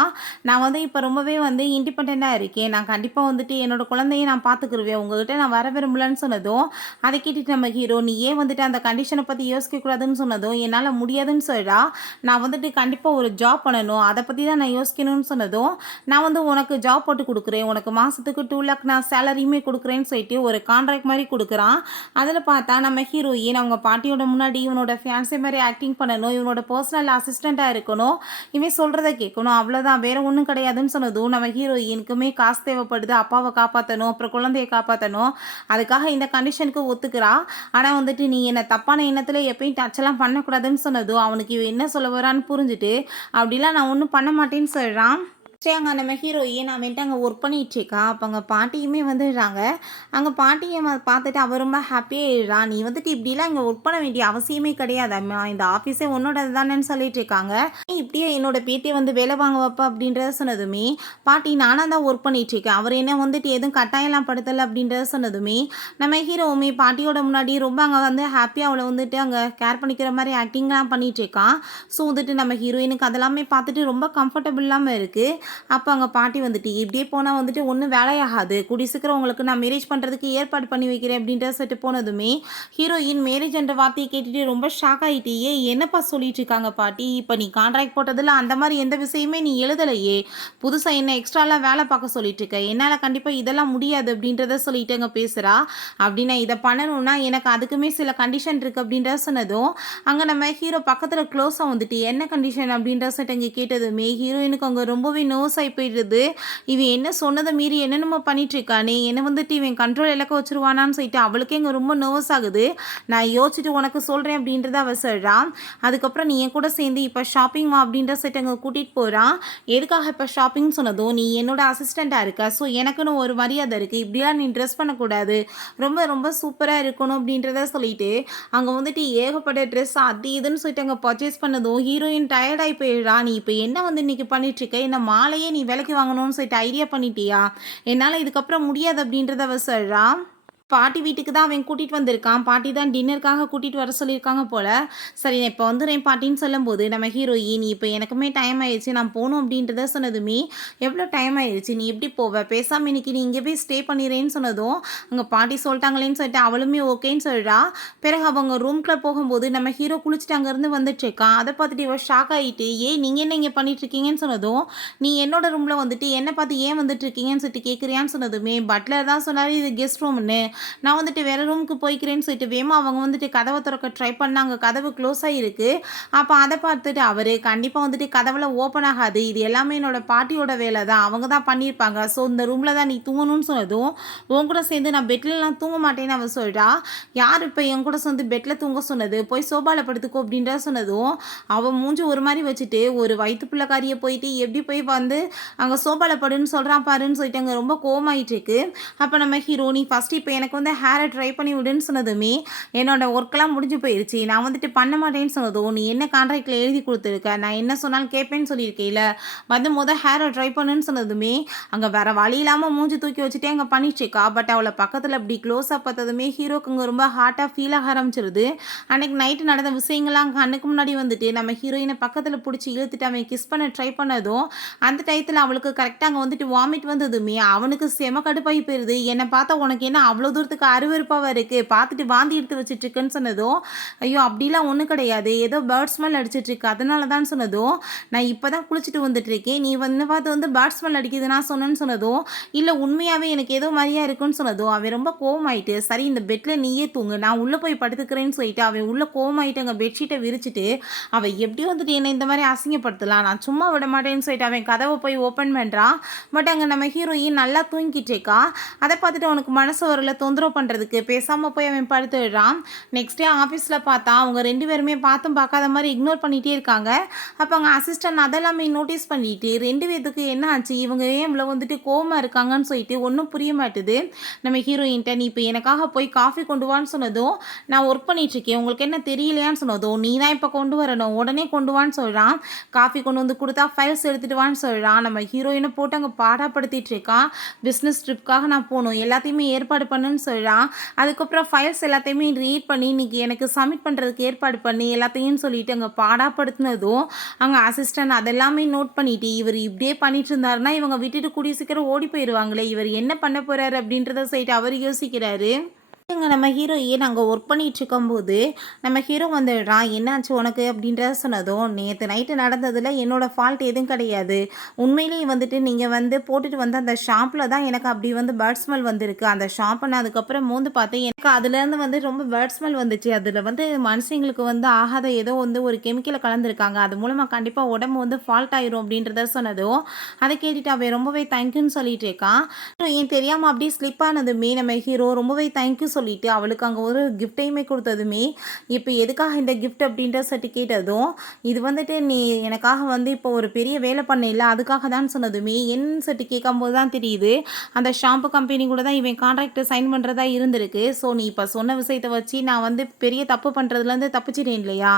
நான் வந்து இப்போ ரொம்பவே வந்து இண்டிபெண்ட்டாக இருக்கேன், நான் கண்டிப்பாக வந்துட்டு என்னோட குழந்தையை நான் பார்த்துக்குருவேன், உங்ககிட்ட நான் வர விரும்பலன்னு சொன்னதும் அதை கேட்டுட்டு நம்ம ஹீரோ நீ ஏன் வந்துட்டு அந்த கண்டிஷனை பற்றி யோசிக்கக்கூடாதுன்னு சொன்னதும் என்னால் முடியாதுன்னு சொல்லிடா. நான் வந்துட்டு கண்டிப்பாக ஒரு ஜாப் பண்ணணும், அதை பற்றி தான் நான் யோசிக்கணும்னு சொன்னதும் நான் வந்து உனக்கு ஜாப் போட்டு கொடுக்குறேன், உனக்கு மாதத்துக்கு 2 லேக் நான் சேலரியுமே கொடுக்குறேன்னு சொல்லிட்டு ஒரு கான்ட்ராக்ட் மாதிரி கொடுக்குறான். அதில் பார்த்தா நம்ம ஹீரோயின் அவங்க பாட்டியோட முன்னாடி இவனோட ஃபேன்ஸே மாதிரி ஆக்டிங் பண்ணணும், இவனோட பர்சனல் அசிஸ்டண்ட்டாக இருக்கணும், இவன் சொல்கிறத கேட்கணும், அவ்வளோதான், வேறு ஒன்றும் கிடையாதுன்னு சொன்னதும் நம்ம ஹீரோயினுக்குமே காசு தேவைப்படுது, அப்பாவை காப்பாற்றணும், அப்புறம் குழந்தையை காப்பாற்றணும், அதுக்காக இந்த கண்டிஷனுக்கு ஒத்துக்கிறா. ஆனால் வந்துட்டு நீ என்னை தப்பான எண்ணத்தில் எப்பயும் டச்செல்லாம் பண்ணக்கூடாதுன்னு சொன்னதும் அவனுக்கு இவன் என்ன சொல்ல வரான்னு புரிஞ்சுட்டு அப்படிலாம் நான் ஒன்றும் பண்ண மாட்டேன்னு சொல்கிறான். சரி அங்கே நம்ம ஹீரோயின் அவன்ட்டு அங்கே ஒர்க் பண்ணிகிட்ருக்கா. அப்போ அங்கே பாட்டியுமே வந்துடுறாங்க. அங்கே பாட்டியை பார்த்துட்டு அவர் ரொம்ப ஹாப்பியாக நீ வந்துட்டு இப்படிலாம் இங்கே ஒர்க் பண்ண வேண்டிய அவசியமே கிடையாது அம்மா, இந்த ஆஃபீஸே உன்னோட தானேன்னு சொல்லிட்டு இருக்காங்க, இப்படியே என்னோட பேட்டியை வந்து வேலை வாங்க வைப்ப அப்படின்றத சொன்னதுமே பாட்டி நானாக தான் ஒர்க் பண்ணிகிட்ருக்கேன், அவர் என்ன வந்துட்டு எதுவும் கட்டாயம்லாம் படுத்தலை அப்படின்றத சொன்னதுமே நம்ம ஹீரோவுமே பாட்டியோட முன்னாடி ரொம்ப அங்கே வந்து ஹாப்பியாக அவளை வந்துட்டு அங்கே கேர் பண்ணிக்கிற மாதிரி ஆக்டிங்லாம் பண்ணிகிட்ருக்கான். ஸோ வந்துட்டு நம்ம ஹீரோயினுக்கு அதெல்லாமே பார்த்துட்டு ரொம்ப கம்ஃபர்டபுள் இல்லாமல் இருக்குது. அப்போ அங்கே பாட்டி வந்துட்டு இப்படியே போனால் வந்துட்டு ஒன்றும் வேலையாகாது, கூடி சீக்கிரம் உங்களுக்கு நான் மேரேஜ் பண்ணுறதுக்கு ஏற்பாடு பண்ணி வைக்கிறேன் அப்படின்ற சொல்லிட்டு போனதுமே ஹீரோயின் மேரேஜ் என்ற வார்த்தையை கேட்டுட்டு ரொம்ப ஷாக் ஆகிட்டு என்னப்பா சொல்லிட்டு இருக்காங்க பாட்டி, இப்போ நீ கான்ட்ராக்ட் போட்டதில் அந்த மாதிரி எந்த விஷயமே நீ எழுதலையே, புதுசாக என்ன எக்ஸ்ட்ராலாம் வேலை பார்க்க சொல்லிட்டு இருக்க, என்னால் கண்டிப்பாக இதெல்லாம் முடியாது அப்படின்றத சொல்லிட்டு அங்கே பேசுகிறா. அப்படின்னா இதை பண்ணணும்னா எனக்கு அதுக்குமே சில கண்டிஷன் இருக்குது அப்படின்றத சொன்னதும் அங்கே நம்ம ஹீரோ பக்கத்தில் க்ளோஸாக வந்துட்டு என்ன கண்டிஷன் அப்படின்ற சொல்லிட்டு அங்கே கேட்டதுமே ஹீரோயினுக்கு அங்கே ரொம்பவே நர்வஸ் ஆகி போயிடுது. இவன் என்ன சொன்னதை மீறி என்னென்னமோ பண்ணிட்டு இருக்கானே, என்னை வந்துட்டு இவன் கண்ட்ரோல் இலக்க வச்சுருவானான்னு சொல்லிட்டு அவளுக்கே இங்கே ரொம்ப நர்வஸ் ஆகுது. நான் யோசிச்சுட்டு உனக்கு சொல்கிறேன் அப்படின்றத அவள் சொல்கிறான். அதுக்கப்புறம் நீ என் கூட சேர்ந்து இப்போ ஷாப்பிங் வா அப்படின்ற செட் அங்கே கூட்டிகிட்டு போகிறான். எதுக்காக இப்போ ஷாப்பிங் சொன்னதும் நீ என்னோட அசிஸ்டண்ட்டாக இருக்க, ஸோ எனக்குன்னு ஒரு மரியாதை இருக்குது, இப்படிலாம் நீ ட்ரெஸ் பண்ணக்கூடாது, ரொம்ப ரொம்ப சூப்பராக இருக்கணும் அப்படின்றத சொல்லிட்டு அங்கே வந்துட்டு ஏகப்பட்ட ட்ரெஸ் அது இதுன்னு சொல்லிட்டு அங்கே பர்ச்சேஸ் பண்ணதும் ஹீரோயின் டயர்டாகி போயிடுறா. நீ இப்போ என்ன வந்து இன்றைக்கி பண்ணிட்டுருக்க, என்ன மாலையே நீ விலைக்கு வாங்கணும்னு சொல்லிட்டு ஐடியா பண்ணிட்டியா, என்னால் இதுக்கப்புறம் முடியாது அப்படின்றத அவ சொல்கிறா. பாட்டி வீட்டுக்கு தான் அவன் கூட்டிகிட்டு வந்திருக்கான். பாட்டி தான் டின்னருக்காக கூட்டிகிட்டு வர சொல்லியிருக்காங்க போல். சரி நான் இப்போ வந்துடுறேன் பாட்டின்னு சொல்லும்போது நம்ம ஹீரோயின் இப்போ எனக்குமே டைம் ஆயிடுச்சு, நான் போகணும் அப்படின்றத சொன்னதுமே எவ்வளோ டைம் ஆயிடுச்சு, நீ எப்படி போவ, பேசாமல் இன்னைக்கு நீ இங்கே போய் ஸ்டே பண்ணிடுறேன்னு சொன்னதும் அங்கே பாட்டி சொல்லிட்டாங்களேன்னு சொல்லிட்டு அவளுமே ஓகேன்னு சொல்கிறா. பிறகு அவங்க ரூம்குள்ளே போகும்போது நம்ம ஹீரோ குளிச்சுட்டு அங்கேருந்து வந்துட்டுருக்கான். அதை பார்த்துட்டு இவள் ஷாக் ஆகிட்டு நீங்கள் என்ன இங்கே பண்ணிட்டுருக்கீங்கன்னு சொன்னதும் நீ என்னோட ரூமில் வந்துட்டு என்னை பார்த்து ஏன் வந்துட்டுருக்கீங்கன்னு சொல்லிட்டு கேட்குறியான்னு சொன்னதுமே பட்லர் தான் சொன்னார் இது கெஸ்ட் ரூம்னு, நான் வந்துட்டு வேறு ரூமுக்கு போய்க்கிறேன்னு சொல்லிட்டு வேமா அவங்க வந்துட்டு கதவை திறக்க ட்ரை பண்ணாங்க, கதவு க்ளோஸ் ஆகிருக்கு. அப்போ அதை பார்த்துட்டு அவர் கண்டிப்பாக வந்துட்டு கதவில் ஓப்பன் ஆகாது, இது எல்லாமே என்னோட பாட்டியோட வேலை தான், அவங்க தான் பண்ணியிருப்பாங்க, ஸோ இந்த ரூமில் தான் நீ தூங்கணும்னு சொன்னதும் உன் கூட சேர்ந்து நான் பெட்லலாம் தூங்க மாட்டேன்னு அவள் சொல்கிறா. யார் இப்போ என் கூட சேர்ந்து பெட்டில் தூங்க சொன்னது, போய் சோபாவில் படுத்துக்கோ அப்படின்ற சொன்னதும் அவள் மூஞ்சி ஒரு மாதிரி வச்சுட்டு ஒரு வயிற்று பிள்ளைக்காரியை போயிட்டு எப்படி போய் வந்து அங்கே சோபாவில் படுன்னு சொல்கிறான் பாருன்னு சொல்லிட்டு அங்கே ரொம்ப கோவமாயிட்டு இருக்கு. அப்போ நம்ம ஹீரோ நீ ஃபஸ்ட்டு இப்போ எனக்கு வந்து ஹேரை ட்ரை பண்ணி விடுன்னு சொன்னதுமே என்னோட ஒர்க்கெலாம் முடிஞ்சு போயிடுச்சு, நான் வந்துட்டு பண்ண மாட்டேன்னு சொன்னதும் நீ என்ன கான்ட்ராக்டில் எழுதி கொடுத்துருக்க, நான் என்ன சொன்னாலும் கேட்பேன்னு சொல்லியிருக்கேல, வந்து ஹேரை ட்ரை பண்ணுன்னு சொன்னதுமே அங்கே வேறு வழி இல்லாமல் மூஞ்சி தூக்கி வச்சுட்டே அங்கே பண்ணிட்டுருக்கா. பட் அவளை பக்கத்தில் இப்படி க்ளோஸாக பார்த்ததுமே ஹீரோக்கு அங்கே ரொம்ப ஹார்ட்டாக ஃபீல் ஆக ஆரம்பிச்சிருது. அன்றைக்கி நைட்டு நடந்த விஷயங்கள்லாம் கண்ணுக்கு முன்னாடி வந்துட்டு நம்ம ஹீரோயினை பக்கத்தில் பிடிச்சி இழுத்துட்டு அவன் கிஸ் பண்ண ட்ரை பண்ணதும் அந்த டயத்தில் அவளுக்கு கரெக்டாக அங்கே வந்துட்டு வாமிட் வந்ததுமே அவனுக்கு செம கடுப்பாகி போயிடுது. என்னை பார்த்தா உனக்கு என்ன அவ்வளோ தூரத்துக்கு அருவருப்பாக இருக்குது, பார்த்துட்டு வாந்தி எடுத்து வச்சிட்ருக்குன்னு சொன்னதும், ஐயோ அப்படிலாம் ஒன்றும் கிடையாது, ஏதோ பேர்ட் ஸ்மெல் அடிச்சிட்ருக்கு அதனால தான் சொன்னதும், நான் இப்போ தான் குளிச்சுட்டு வந்துட்டுருக்கேன், நீ வந்து பார்த்து வந்து பேர்ட் ஸ்மெல் அடிக்குது நான் சொன்னேன்னு சொன்னதும், இல்லை உண்மையாகவே எனக்கு ஏதோ மாதிரியா இருக்குன்னு சொன்னதும் அவன் ரொம்ப கோவமாயிட்டு, சரி இந்த பெட்டில் நீயே தூங்கு நான் உள்ளே போய் படுத்துக்கிறேன்னு சொல்லிட்டு அவன் உள்ளே கோவமாயிட்டு அங்கே பெட்ஷீட்டை விரிச்சிட்டு அவன் எப்படி வந்துட்டு என்னை இந்த மாதிரி அசிங்கப்படுத்தலாம், நான் சும்மா விட மாட்டேன்னு சொல்லிட்டு அவன் கதவை போய் ஓப்பன் பண்ணுறான். பட் அங்கே நம்ம ஹீரோயின் நல்லா தூங்கிட்டு இருக்கா. அதை பார்த்துட்டு அவனுக்கு மனசு வரல தொந்தரவு பண்ணுறதுக்கு, பேசாமல் போய் அவன் படுத்து விடுறான். நெக்ஸ்ட் டே ஆஃபீஸில் பார்த்தா அவங்க 2 பேருமே பார்த்தும் பார்க்காத மாதிரி இக்னோர் பண்ணிகிட்டே இருக்காங்க. அப்போ அங்கே அசிஸ்டன்ட் அதெல்லாமே நோட்டீஸ் பண்ணிட்டு 2 பேத்துக்கு என்ன ஆச்சு, இவங்க ஏன் இவ்வளோ வந்துட்டு கோவமாக இருக்காங்கன்னு சொல்லிட்டு ஒன்றும் புரிய மாட்டுது. நம்ம ஹீரோயின்ட்ட நீ இப்போ எனக்காக போய் காஃபி கொண்டு வான்னு சொன்னதும், நான் ஒர்க் பண்ணிகிட்ருக்கேன் உங்களுக்கு என்ன தெரியலையான்னு சொன்னதும், நீ தான் இப்போ கொண்டு வரணும் உடனே கொண்டு வான்னு சொல்கிறான். காஃபி கொண்டு வந்து கொடுத்தா ஃபைல்ஸ் எடுத்துகிட்டு வான்னு சொல்கிறான். நம்ம ஹீரோயினை போட்டு அங்கே பாடப்படுத்திட்டு இருக்கான். பிஸ்னஸ் ட்ரிப்காக நான் போகணும் எல்லாத்தையுமே ஏற்பாடு பண்ணுன்னு சொல்கிறான். அதுக்கப்புறம் ஃபைல்ஸ் எல்லாத்தையுமே ரீட் பண்ணி இன்றைக்கி எனக்கு சப்மிட் பண்ணுறதுக்கு ஏற்பாடு பண்ணி எல்லாத்தையும் சொல்லிட்டு அங்கே பாடப்படுத்தினதும் அங்கே அசிஸ்டன்ட் அதெல்லாமே நோட் பண்ணிட்டு, இவர் இப்படியே பண்ணிட்டு இருந்தாருன்னா இவங்க விட்டுட்டு கூடிய சீக்கிரம் ஓடி போயிடுவாங்களே, இவர் என்ன பண்ண போகிறாரு அப்படின்றத சொல்லிட்டு அவர் யோசிக்கிறாரு. இங்கே நம்ம ஹீரோயின் அங்கே ஒர்க் பண்ணிகிட்டு இருக்கும்போது நம்ம ஹீரோ வந்துடுறான். என்னாச்சு உனக்கு அப்படின்றத சொன்னதும், நேற்று நைட்டு நடந்ததில் என்னோடய ஃபால்ட் எதுவும் கிடையாது, உண்மையிலேயே வந்துட்டு நீங்கள் வந்து போட்டுட்டு வந்து அந்த ஷாம்பில் தான் எனக்கு அப்படி வந்து பேர்ட் ஸ்மெல் வந்திருக்கு. அந்த ஷாம்பை நான் அதுக்கப்புறம் மோந்து பார்த்தேன், எனக்கு அதுலேருந்து வந்து ரொம்ப பேர்ட் ஸ்மெல் வந்துச்சு. அதில் வந்து மனுஷங்களுக்கு வந்து ஆகாத ஏதோ வந்து ஒரு கெமிக்கலை கலந்துருக்காங்க, அது மூலமாக கண்டிப்பாக உடம்பு வந்து ஃபால்ட் ஆயிரும் அப்படின்றத சொன்னதும் அதை கேட்டுட்டு அவன் ரொம்பவே தேங்க்யூன்னு சொல்லிட்டு இருக்கான். ஏன் தெரியாமல் அப்படியே ஸ்லிப் ஆனதுமே நம்ம ஹீரோ ரொம்பவே தேங்க்யூ சொல்லிட்டு அவளுக்கு அங்கே ஒரு கிஃப்டையுமே கொடுத்ததுமே, இப்போ எதுக்காக இந்த கிஃப்ட் அப்படின்ற சட்டி கேட்டதும், இது வந்துட்டு நீ எனக்காக வந்து இப்போ ஒரு பெரிய வேலை பண்ண இல்லை அதுக்காக தான் சொன்னதுமே, என்னன்னு சொல்லிட்டு கேட்கும்போது தான் தெரியுது அந்த ஷாம்பு கம்பெனி கூட தான் இவன் கான்ட்ராக்ட் சைன் பண்ணுறதா இருந்திருக்கு. ஸோ நீ இப்போ சொன்ன விஷயத்தை வச்சு நான் வந்து பெரிய தப்பு பண்ணுறதுலேருந்து தப்பிச்சிட்டேன் இல்லையா,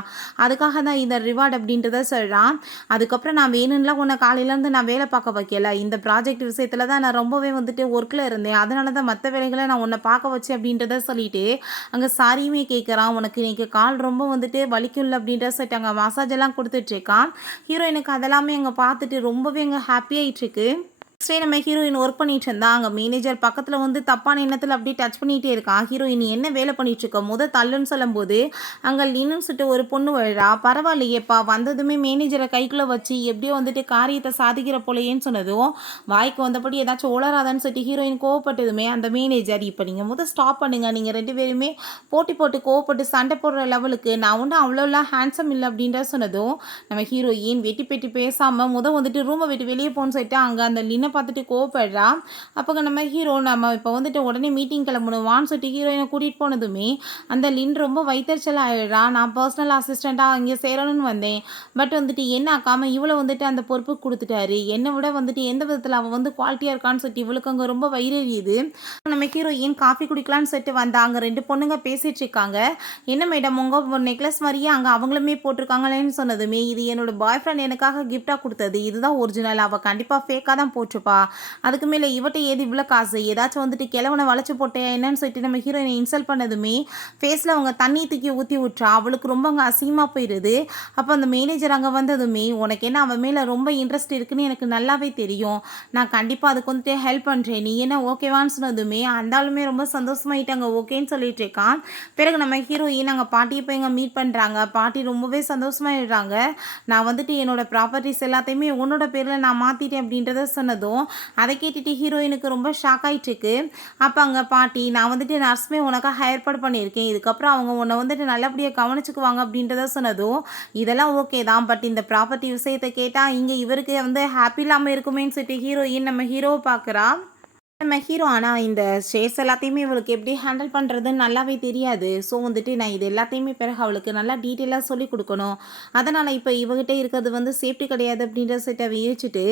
அதுக்காக தான் இந்த ரிவார்டு அப்படின்றத சொல்கிறான். அதுக்கப்புறம் நான் வேணும்லாம் உன்னை காலையிலேருந்து நான் வேலை பார்க்க வைக்கல, இந்த ப்ராஜெக்ட் விஷயத்தில் தான் நான் ரொம்பவே வந்துட்டு ஒர்க்கில் இருந்தேன், அதனால தான் மற்ற வேலைகளை நான் உன்னை பார்க்க வச்சு அப்படின்றத சொல்லிட்டு அங்கே சாரியுமே கேட்குறான். உனக்கு இன்னைக்கு கால் ரொம்ப வந்துட்டு வலிக்கும்ல அப்படின்ற சொல்லிட்டு அங்கே மசாஜ் எல்லாம் கொடுத்துட்ருக்கான். ஹீரோயினுக்கு அதெல்லாமே அங்கே பார்த்துட்டு ரொம்பவே அங்கே ஹாப்பியாகிட்டுருக்கு. நெக்ஸ்ட் நம்ம ஹீரோயின் ஒர்க் பண்ணிட்டு இருந்தா அங்கே மேனேஜர் பக்கத்தில் வந்து தப்பான எண்ணத்தில் அப்படியே டச் பண்ணிகிட்டே இருக்கான். ஹீரோயின் என்ன வேலை பண்ணிட்டு இருக்க தள்ளுன்னு சொல்லும்போது அங்கே லின்னு சொல்லிட்டு ஒரு பொண்ணு வழா, பரவாயில்லையேப்பா வந்ததுமே மேனேஜரை கைக்குள்ளே வச்சு எப்படியோ வந்துட்டு காரியத்தை சாதிக்கிற போலையேன்னு சொன்னதும் வாய்க்கு வந்தபடி ஏதாச்சும் உளராதான்னு சொல்லிட்டு ஹீரோயின் கோவப்பட்டதுமே அந்த மேனேஜர், இப்போ நீங்கள் ஸ்டாப் பண்ணுங்கள், நீங்கள் 2 பேருமே போட்டி போட்டு கோவப்பட்டு சண்டை போடுற லெவலுக்கு நான் ஒன்றும் அவ்வளோலாம் ஹேண்ட்ஸம் இல்லை அப்படின்ற சொன்னதும் நம்ம ஹீரோயின் வெட்டி பெட்டி பேசாமல் வந்துட்டு ரூமை விட்டு வெளியே போன்னு சொல்லிட்டு அங்கே அந்த லின்னை பார்த்துட்டு கோவப்படுறா. அப்போ நம்ம ஹீரோ நம்ம இப்போ வந்துட்டு உடனே மீட்டிங் கிளம்பணுவான்னு சொல்லிட்டு ஹீரோயினை கூட்டிகிட்டு போனதுமே அந்த லின் ரொம்ப வைத்தறிச்சல் ஆகிடுறா. நான் பர்சனல் அசிஸ்டண்ட்டாக இங்கே சேரணும்னு வந்தேன், பட் வந்துட்டு என்ன ஆக்காமல் இவ்வளோ வந்துட்டு அந்த பொறுப்பு கொடுத்துட்டாரு, என்னை விட வந்துட்டு எந்த விதத்தில் அவள் வந்து குவாலிட்டியாக இருக்கான்னு சொல்லிட்டு இவளுக்கு அங்கே ரொம்ப வயிறறியுது. நம்ம ஹீரோயின் காஃபி குடிக்கலான்னு சொல்லிட்டு வந்தா அங்கே 2 பொண்ணுங்க பேசிகிட்டு இருக்காங்க. என்ன மேடம் உங்கள் நெக்லஸ் மாதிரியே அங்கே அவங்களுமே போட்டிருக்காங்களேன்னு சொன்னதுமே, இது என்னோட பாய் ஃப்ரெண்ட் எனக்காக கிஃப்டாக கொடுத்தது, இதுதான் ஒரிஜினல், அவள் கண்டிப்பாக ஃபேக்காக தான் போட்டிருப்பா, அதுக்கு மேலே இவட்ட ஏது இவ்வளோ காசு, ஏதாச்சும் வந்துட்டு கிழவனை வளைச்சு போட்டேன் என்னன்னு சொல்லிட்டு நம்ம ஹீரோயினை இன்சல்ட் பண்ணதுமே ஃபேஸில் அவங்க தண்ணி தூக்கி ஊற்றி விட்றா. அவளுக்கு ரொம்ப அங்கே அசிங்கமாக போயிடுது. அப்போ அந்த மேனேஜர் அங்கே வந்ததுமே, உனக்கு என்ன அவன் மேலே ரொம்ப இன்ட்ரெஸ்ட் இருக்குன்னு எனக்கு நல்லாவே தெரியும், நான் கண்டிப்பாக அதுக்கு வந்துட்டு ஹெல்ப் பண்ணுறேன், நீ என்ன ஓகேவான்னு சொன்னதுமே அந்தாலுமே ரொம்ப சந்தோஷமாயிட்டாங்க, ஓகேன்னு சொல்லிட்டு இருக்கான். பிறகு நம்ம ஹீரோயின் அங்கே பாட்டியை போய் இங்கே மீட் பண்ணுறாங்க. பாட்டி ரொம்பவே சந்தோஷமாயிடுறாங்க. நான் வந்துட்டு என்னோட ப்ராப்பர்ட்டிஸ் எல்லாத்தையுமே உன்னோட பேரில் நான் மாற்றிட்டேன் அப்படின்றத சொன்னதும் அதை கேட்டுட்டு ஹீரோயினுக்கு ரொம்ப ஷாக் ஆகிட்டுருக்கு. அப்போ அங்கே பாட்டி, நான் வந்துட்டு நர்ஸுமே உனக்காக ஏற்பாடு பண்ணியிருக்கேன், இதுக்கப்புறம் அவங்க உன்னை வந்துட்டு நல்லபடியாக கவனிச்சுக்குவாங்க அப்படின்றத சொன்னதும் இதெல்லாம் ஓகே தான், பட் இந்த ப்ராப்பர்ட்டி விஷயத்தை கேட்டால் இங்கே இவருக்கு வந்து ஹாப்பி இல்லாமல் இருக்குமேன்னு சொல்லிட்டு ஹீரோயின் நம்ம ஹீரோவை பார்க்குறா. நம்ம ஹீரோ ஆனால் இந்த ஷேர்ஸ் எல்லாத்தையுமே இவளுக்கு எப்படி ஹேண்டில் பண்ணுறதுன்னு நல்லாவே தெரியாது. ஸோ வந்துட்டு நான் இது எல்லாத்தையுமே பிறகு அவளுக்கு நல்லா டீட்டெயிலாக சொல்லி கொடுக்கணும், அதனால் இப்போ இவகிட்ட இருக்கிறது வந்து சேஃப்டி கிடையாது அப்படின்ற செட்டை யோசிச்சுட்டு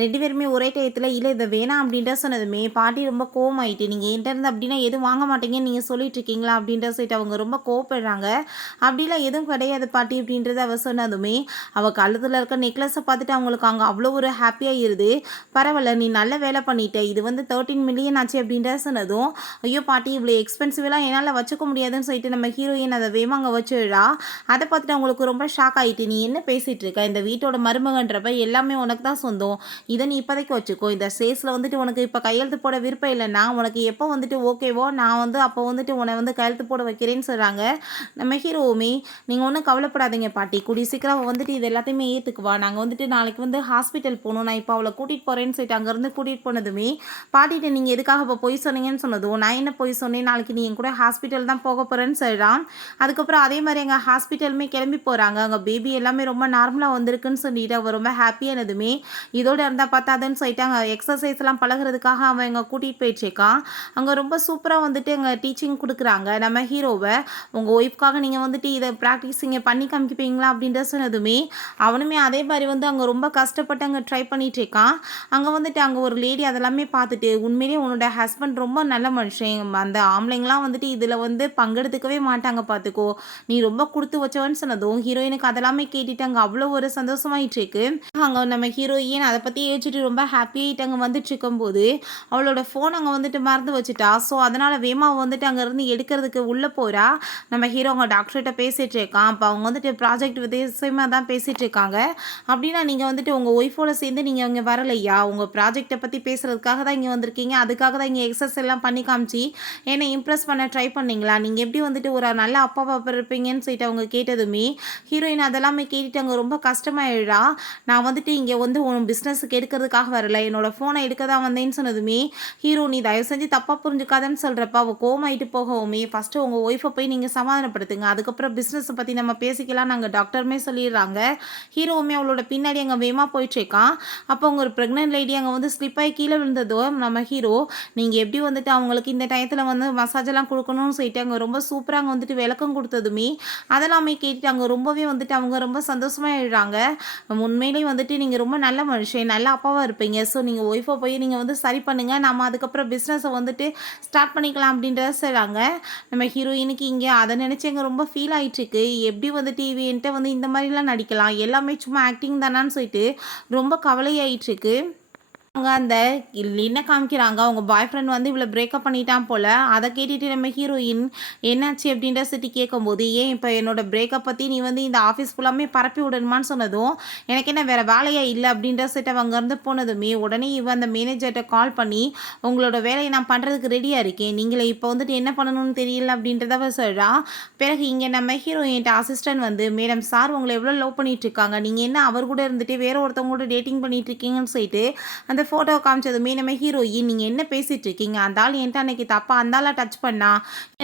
2 பேருமே ஒரே டயத்தில் இல்லை இதை வேணாம் அப்படின்ற சொன்னதுமே பாட்டி ரொம்ப கோவமாயிட்டு, நீங்கள் என்கிட்ட இருந்து அப்படின்னா எதுவும் வாங்க மாட்டீங்கன்னு நீங்கள் சொல்லிட்டு இருக்கீங்களா அப்படின்ற செட் அவங்க ரொம்ப கோவப்படுறாங்க. அப்படிலாம் எதுவும் கிடையாது பாட்டி அப்படின்றத அவள் சொன்னதுமே அவள் கழுத்தில் இருக்க நெக்லஸை பார்த்துட்டு அவங்களுக்கு அங்கே அவ்வளோ ஒரு ஹாப்பியாக இருது. பரவாயில்ல நீ நல்ல வேலை பண்ணிட்ட, இது வந்து 30 14 மில்லியன் ஆச்சு அப்படின்றத சொன்னதும், ஐயோ பாட்டி இவ்வளோ எக்ஸ்பென்சிவ்லாம் என்னால் வச்சுக்க முடியாதுன்னு சொல்லிட்டு நம்ம ஹீரோயின் அதை வேகமாக அங்கே வச்சுடுறா. அதை பார்த்துட்டு அவங்களுக்கு ரொம்ப ஷாக் ஆகிட்டு, நீ என்ன பேசிகிட்டு இருக்க, இந்த வீட்டோட மருமகன்றப்ப எல்லாமே உனக்கு தான் சொந்தம், இதை நீ இப்போதைக்கு வச்சுக்கோ, இந்த சேஸில் வந்துட்டு உனக்கு இப்போ கையெழுத்து போட விருப்பம் இல்லைன்னா உனக்கு எப்போ வந்துட்டு ஓகேவோ நான் வந்து அப்போ வந்துட்டு உன்னை வந்து கையெழுத்து போட வைக்கிறேன்னு சொல்கிறாங்க. நம்ம ஹீரோவுமே, நீங்கள் ஒன்றும் கவலைப்படாதீங்க பாட்டி, கூடிய சீக்கிரம் வந்துட்டு இது எல்லாத்தையுமே ஏற்றுக்குவா, நாங்கள் வந்துட்டு நாளைக்கு வந்து ஹாஸ்பிட்டல் போகணும், நான் இப்போ அவளை கூட்டிகிட்டு போகிறேன்னு சொல்லிட்டு அங்கேருந்து கூட்டிகிட்டு போனதுமே பாட்டிகிட்ட நீங்கள் எதுக்காக இப்போ பொய் சொன்னீங்கன்னு சொன்னதும், நான் என்ன பொய் சொன்னேன், நாளைக்கு நீ என் கூட ஹாஸ்பிட்டல் தான் போக போகிறேன்னு சொல்கிறான். அதுக்கப்புறம் அதே மாதிரி எங்கள் ஹாஸ்பிட்டலுமே கிளம்பி போகிறாங்க. அங்கே பேபி எல்லாமே ரொம்ப நார்மலாக வந்திருக்குன்னு சொல்லிட்டு அவள் ரொம்ப ஹாப்பியானதுமே, இதோடு இருந்தால் பார்த்தாதுன்னு சொல்லிட்டு அங்கே எக்ஸசைஸ்லாம் பழகிறதுக்காக அவன் எங்கே கூட்டிகிட்டு போயிட்டுருக்கான். அங்கே ரொம்ப சூப்பராக வந்துட்டு எங்கள் டீச்சிங் கொடுக்குறாங்க. நம்ம ஹீரோவை, உங்கள் ஒய்ஃப்காக நீங்கள் வந்துட்டு இதை ப்ராக்டிஸ் இங்கே பண்ணி காமிப்பீங்களா அப்படின்ற சொன்னதுமே அவனுமே அதே மாதிரி வந்து அங்கே ரொம்ப கஷ்டப்பட்டு அங்கே ட்ரை பண்ணிகிட்டு இருக்கான். அங்கே வந்துட்டு அங்கே ஒரு லேடி அதெல்லாமே பார்த்துட்டு, உண்மையிலேயே உன்னோட ஹஸ்பண்ட் ரொம்ப நல்ல மனுஷன், அந்த ஆம்பளைங்களாம் வந்துட்டு இதில் வந்து பங்கெடுத்துக்கவே மாட்டாங்க பார்த்துக்கோ, நீ ரொம்ப கொடுத்து வச்சவன்னு சொன்னதும் ஹீரோயினுக்கு அதெல்லாமே கேட்டுட்டு அங்கே அவ்வளோ ஒரு சந்தோஷமாயிட்டு இருக்கு. அங்கே நம்ம ஹீரோயின் அதை பற்றி யோசிச்சுட்டு ரொம்ப ஹாப்பியாகிட்டு அங்கே வந்துட்டு இருக்கும்போது அவளோட ஃபோன் அங்கே வந்துட்டு மறந்து வச்சுட்டா. ஸோ அதனால் வேமா வந்துட்டு அங்கேருந்து எடுக்கிறதுக்கு உள்ளே போகிறா. நம்ம ஹீரோ அவங்க டாக்டர்கிட்ட பேசிகிட்டு இருக்கான். அப்போ அவங்க வந்துட்டு ப்ராஜெக்ட் வித்தியாசமாக தான் பேசிகிட்டு இருக்காங்க. அப்படின்னா நீங்கள் வந்துட்டு உங்கள் ஒய்ஃபோட சேர்ந்து நீங்கள் இங்கே வரலையா, உங்கள் ப்ராஜெக்டை பற்றி பேசுகிறதுக்காக தான் இங்கே வந்திருக்கீங்க, அதுக்காக தான் இங்கே எக்ஸசைஸ் எல்லாம் பண்ணி காமிச்சு என்னை இம்ப்ரெஸ் பண்ண ட்ரை பண்ணீங்களா, நீங்கள் எப்படி வந்துட்டு ஒரு நல்ல அப்பாவா இருப்பீங்கன்னு சொல்லிட்டு அவங்க கேட்டதுமே ஹீரோயின் அதெல்லாமே கேட்டுட்டு அங்கே ரொம்ப கஷ்டமாயிடுறா. நான் வந்துட்டு இங்கே வந்து உன் பிஸ்னஸுக்கு எடுக்கிறதுக்காக வரல, என்னோடய ஃபோனை எடுக்க தான் வந்தேன்னு சொன்னதுமே ஹீரோ, நீ தயவு செஞ்சு தப்பாக புரிஞ்சுக்காதன்னு சொல்கிறப்ப அவள் கோமாயிட்டு போகவுமே, ஃபஸ்ட்டு உங்கள் ஒய்ஃபை போய் நீங்கள் சமாதானப்படுத்துங்க, அதுக்கப்புறம் பிஸ்னஸை பற்றி நம்ம பேசிக்கலாம் நாங்கள் டாக்டருமே சொல்லிடுறாங்க. ஹீரோவுமே அவளோட பின்னாடி அங்கே வேகமாக போயிட்டுருக்கான். அப்போ அவங்க ஒரு ப்ரெக்னென்ட் லேடி அங்கே வந்து ஸ்லிப்பாகி கீழே விழுந்ததோ நம்ம ஹீரோ, நீங்கள் எப்படி வந்துட்டு அவங்களுக்கு இந்த டயத்தில் வந்து மசாஜெல்லாம் கொடுக்கணும்னு சொல்லிட்டு அங்கே ரொம்ப சூப்பராக அங்கே வந்துட்டு விளக்கம் கொடுத்ததுமே அதெல்லாமே கேட்டுட்டு அங்கே ரொம்பவே வந்துட்டு அவங்க ரொம்ப சந்தோஷமாக எழுறாங்க. உண்மையிலேயே வந்துட்டு நீங்கள் ரொம்ப நல்ல மனுஷன், நல்ல அப்பாவாக இருப்பீங்க, ஸோ நீங்கள் ஒய்ஃபை போய் நீங்கள் வந்து சரி பண்ணுங்கள், நம்ம அதுக்கப்புறம் பிஸ்னஸை வந்துட்டு ஸ்டார்ட் பண்ணிக்கலாம் அப்படின்றத சொல்கிறாங்க. நம்ம ஹீரோயினுக்கு இங்கே அதை நினச்சி எங்கே ரொம்ப ஃபீல் ஆகிட்டுருக்கு, எப்படி வந்துட்டு இவன்ட்ட வந்து இந்த மாதிரிலாம் நடிக்கலாம், எல்லாமே சும்மா ஆக்டிங் தானான்னு சொல்லிட்டு ரொம்ப கவலையாயிட்டுருக்கு. அவங்க அந்த என்ன காமிக்கிறாங்க, அவங்க பாய் ஃப்ரெண்ட் வந்து இவ்வளோ பிரேக்கப் பண்ணிட்டான் போல். அதை கேட்டுட்டு நம்ம ஹீரோயின் என்னாச்சு அப்படின்ற சிட்டி கேட்கும்போது, ஏன் இப்போ என்னோட பிரேக்கப் பற்றி நீ வந்து இந்த ஆஃபீஸ் ஃபுல்லாமே பரப்பி விடணுமான்னு சொன்னதும், எனக்கு என்ன வேறு வேலையா இல்லை அப்படின்ற சிட்ட அங்கேருந்து போனதுமே உடனே இவன் அந்த மேனேஜர்கிட்ட கால் பண்ணி, உங்களோட வேலையை நான் பண்ணுறதுக்கு ரெடியாக இருக்கேன், நீங்களே இப்போ வந்துட்டு என்ன பண்ணணும்னு தெரியல அப்படின்றத சொல்கிறா. பிறகு இங்கே நம்ம ஹீரோயின்ட்ட அசிஸ்டன்ட் வந்து, மேடம் சார் உங்களை எவ்வளோ லவ் பண்ணிட்டு இருக்காங்க, நீங்கள் என்ன அவர் கூட இருந்துட்டு வேற ஒருத்தவங்க கூட டேட்டிங் பண்ணிட்டு இருக்கீங்கன்னு சொல்லிட்டு அந்த ஃபோட்டோ காமிச்சதுமே நம்ம ஹீரோயின், நீங்கள் என்ன பேசிகிட்டு இருக்கீங்க, அந்த ஆள் என்கிட்ட அன்னைக்கு தப்பா அந்த ஆளை டச் பண்ணா,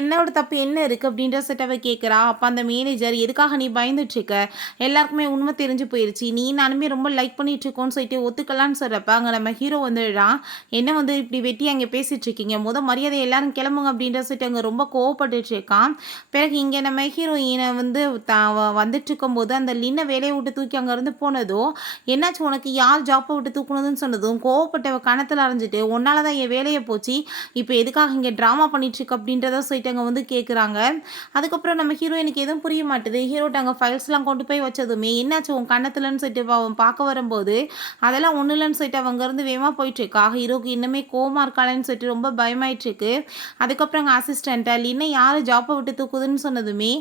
என்னோட தப்பு என்ன இருக்குது அப்படின்ற செட்டவை கேட்குறா. அப்போ அந்த மேனேஜர், எதுக்காக நீ பயந்துட்டுருக்க, எல்லாருக்குமே உண்மை தெரிஞ்சு போயிடுச்சு, நீ நானுமே ரொம்ப லைக் பண்ணிட்டுருக்கோன்னு சொல்லிட்டு ஒத்துக்கலான்னு சொல்கிறப்ப அங்கே நம்ம ஹீரோ வந்துடுறான். என்ன வந்து இப்படி வெட்டி அங்கே பேசிகிட்டு இருக்கீங்க, மரியாதை எல்லாரும் கிளம்புங்க அப்படின்ற சொல்லிட்டு அங்கே ரொம்ப கோவப்பட்டுட்டு இருக்கான். பிறகு இங்கே நம்ம ஹீரோயினை வந்து வந்துட்டு இருக்கும்போது அந்த லின்னை வேலையை விட்டு தூக்கி அங்கேருந்து போனதும், என்னாச்சு உனக்கு யார் ஜாப்பை விட்டு தூக்கணுதுன்னு சொன்னதும் கோவப்பட்டவ கணத்தில் அரைஞ்சிட்டு, உன்னால தான் என் வேலையை போச்சு, இப்போ எதுக்காக இங்கே ட்ராமா பண்ணிட்டுருக்கு அப்படின்றத சொல்லிட்டு அங்கே வந்து கேட்குறாங்க. அதுக்கப்புறம் நம்ம ஹீரோயினுக்கு எதுவும் புரிய மாட்டுது. ஹீரோட்ட அங்கே ஃபைல்ஸ்லாம் கொண்டு போய் வச்சதுமே, என்னாச்சு உன் கணத்துலன்னு சொல்லிட்டு அவன் பார்க்க வரும்போது அதெல்லாம் ஒன்றும் இல்லைன்னு சொல்லிட்டு அவங்க இருந்து வேகமாக போயிட்டுருக்கா. ஹீரோக்கு இன்னுமே கோமா இருக்காளேன்னு சொல்லிட்டு ரொம்ப பயமாயிட்டுருக்கு. அதுக்கப்புறம் அங்கே அசிஸ்டண்ட்டை, இன்னும் யார் ஜாப்பை விட்டு தூக்குதுன்னு சொன்னதுமே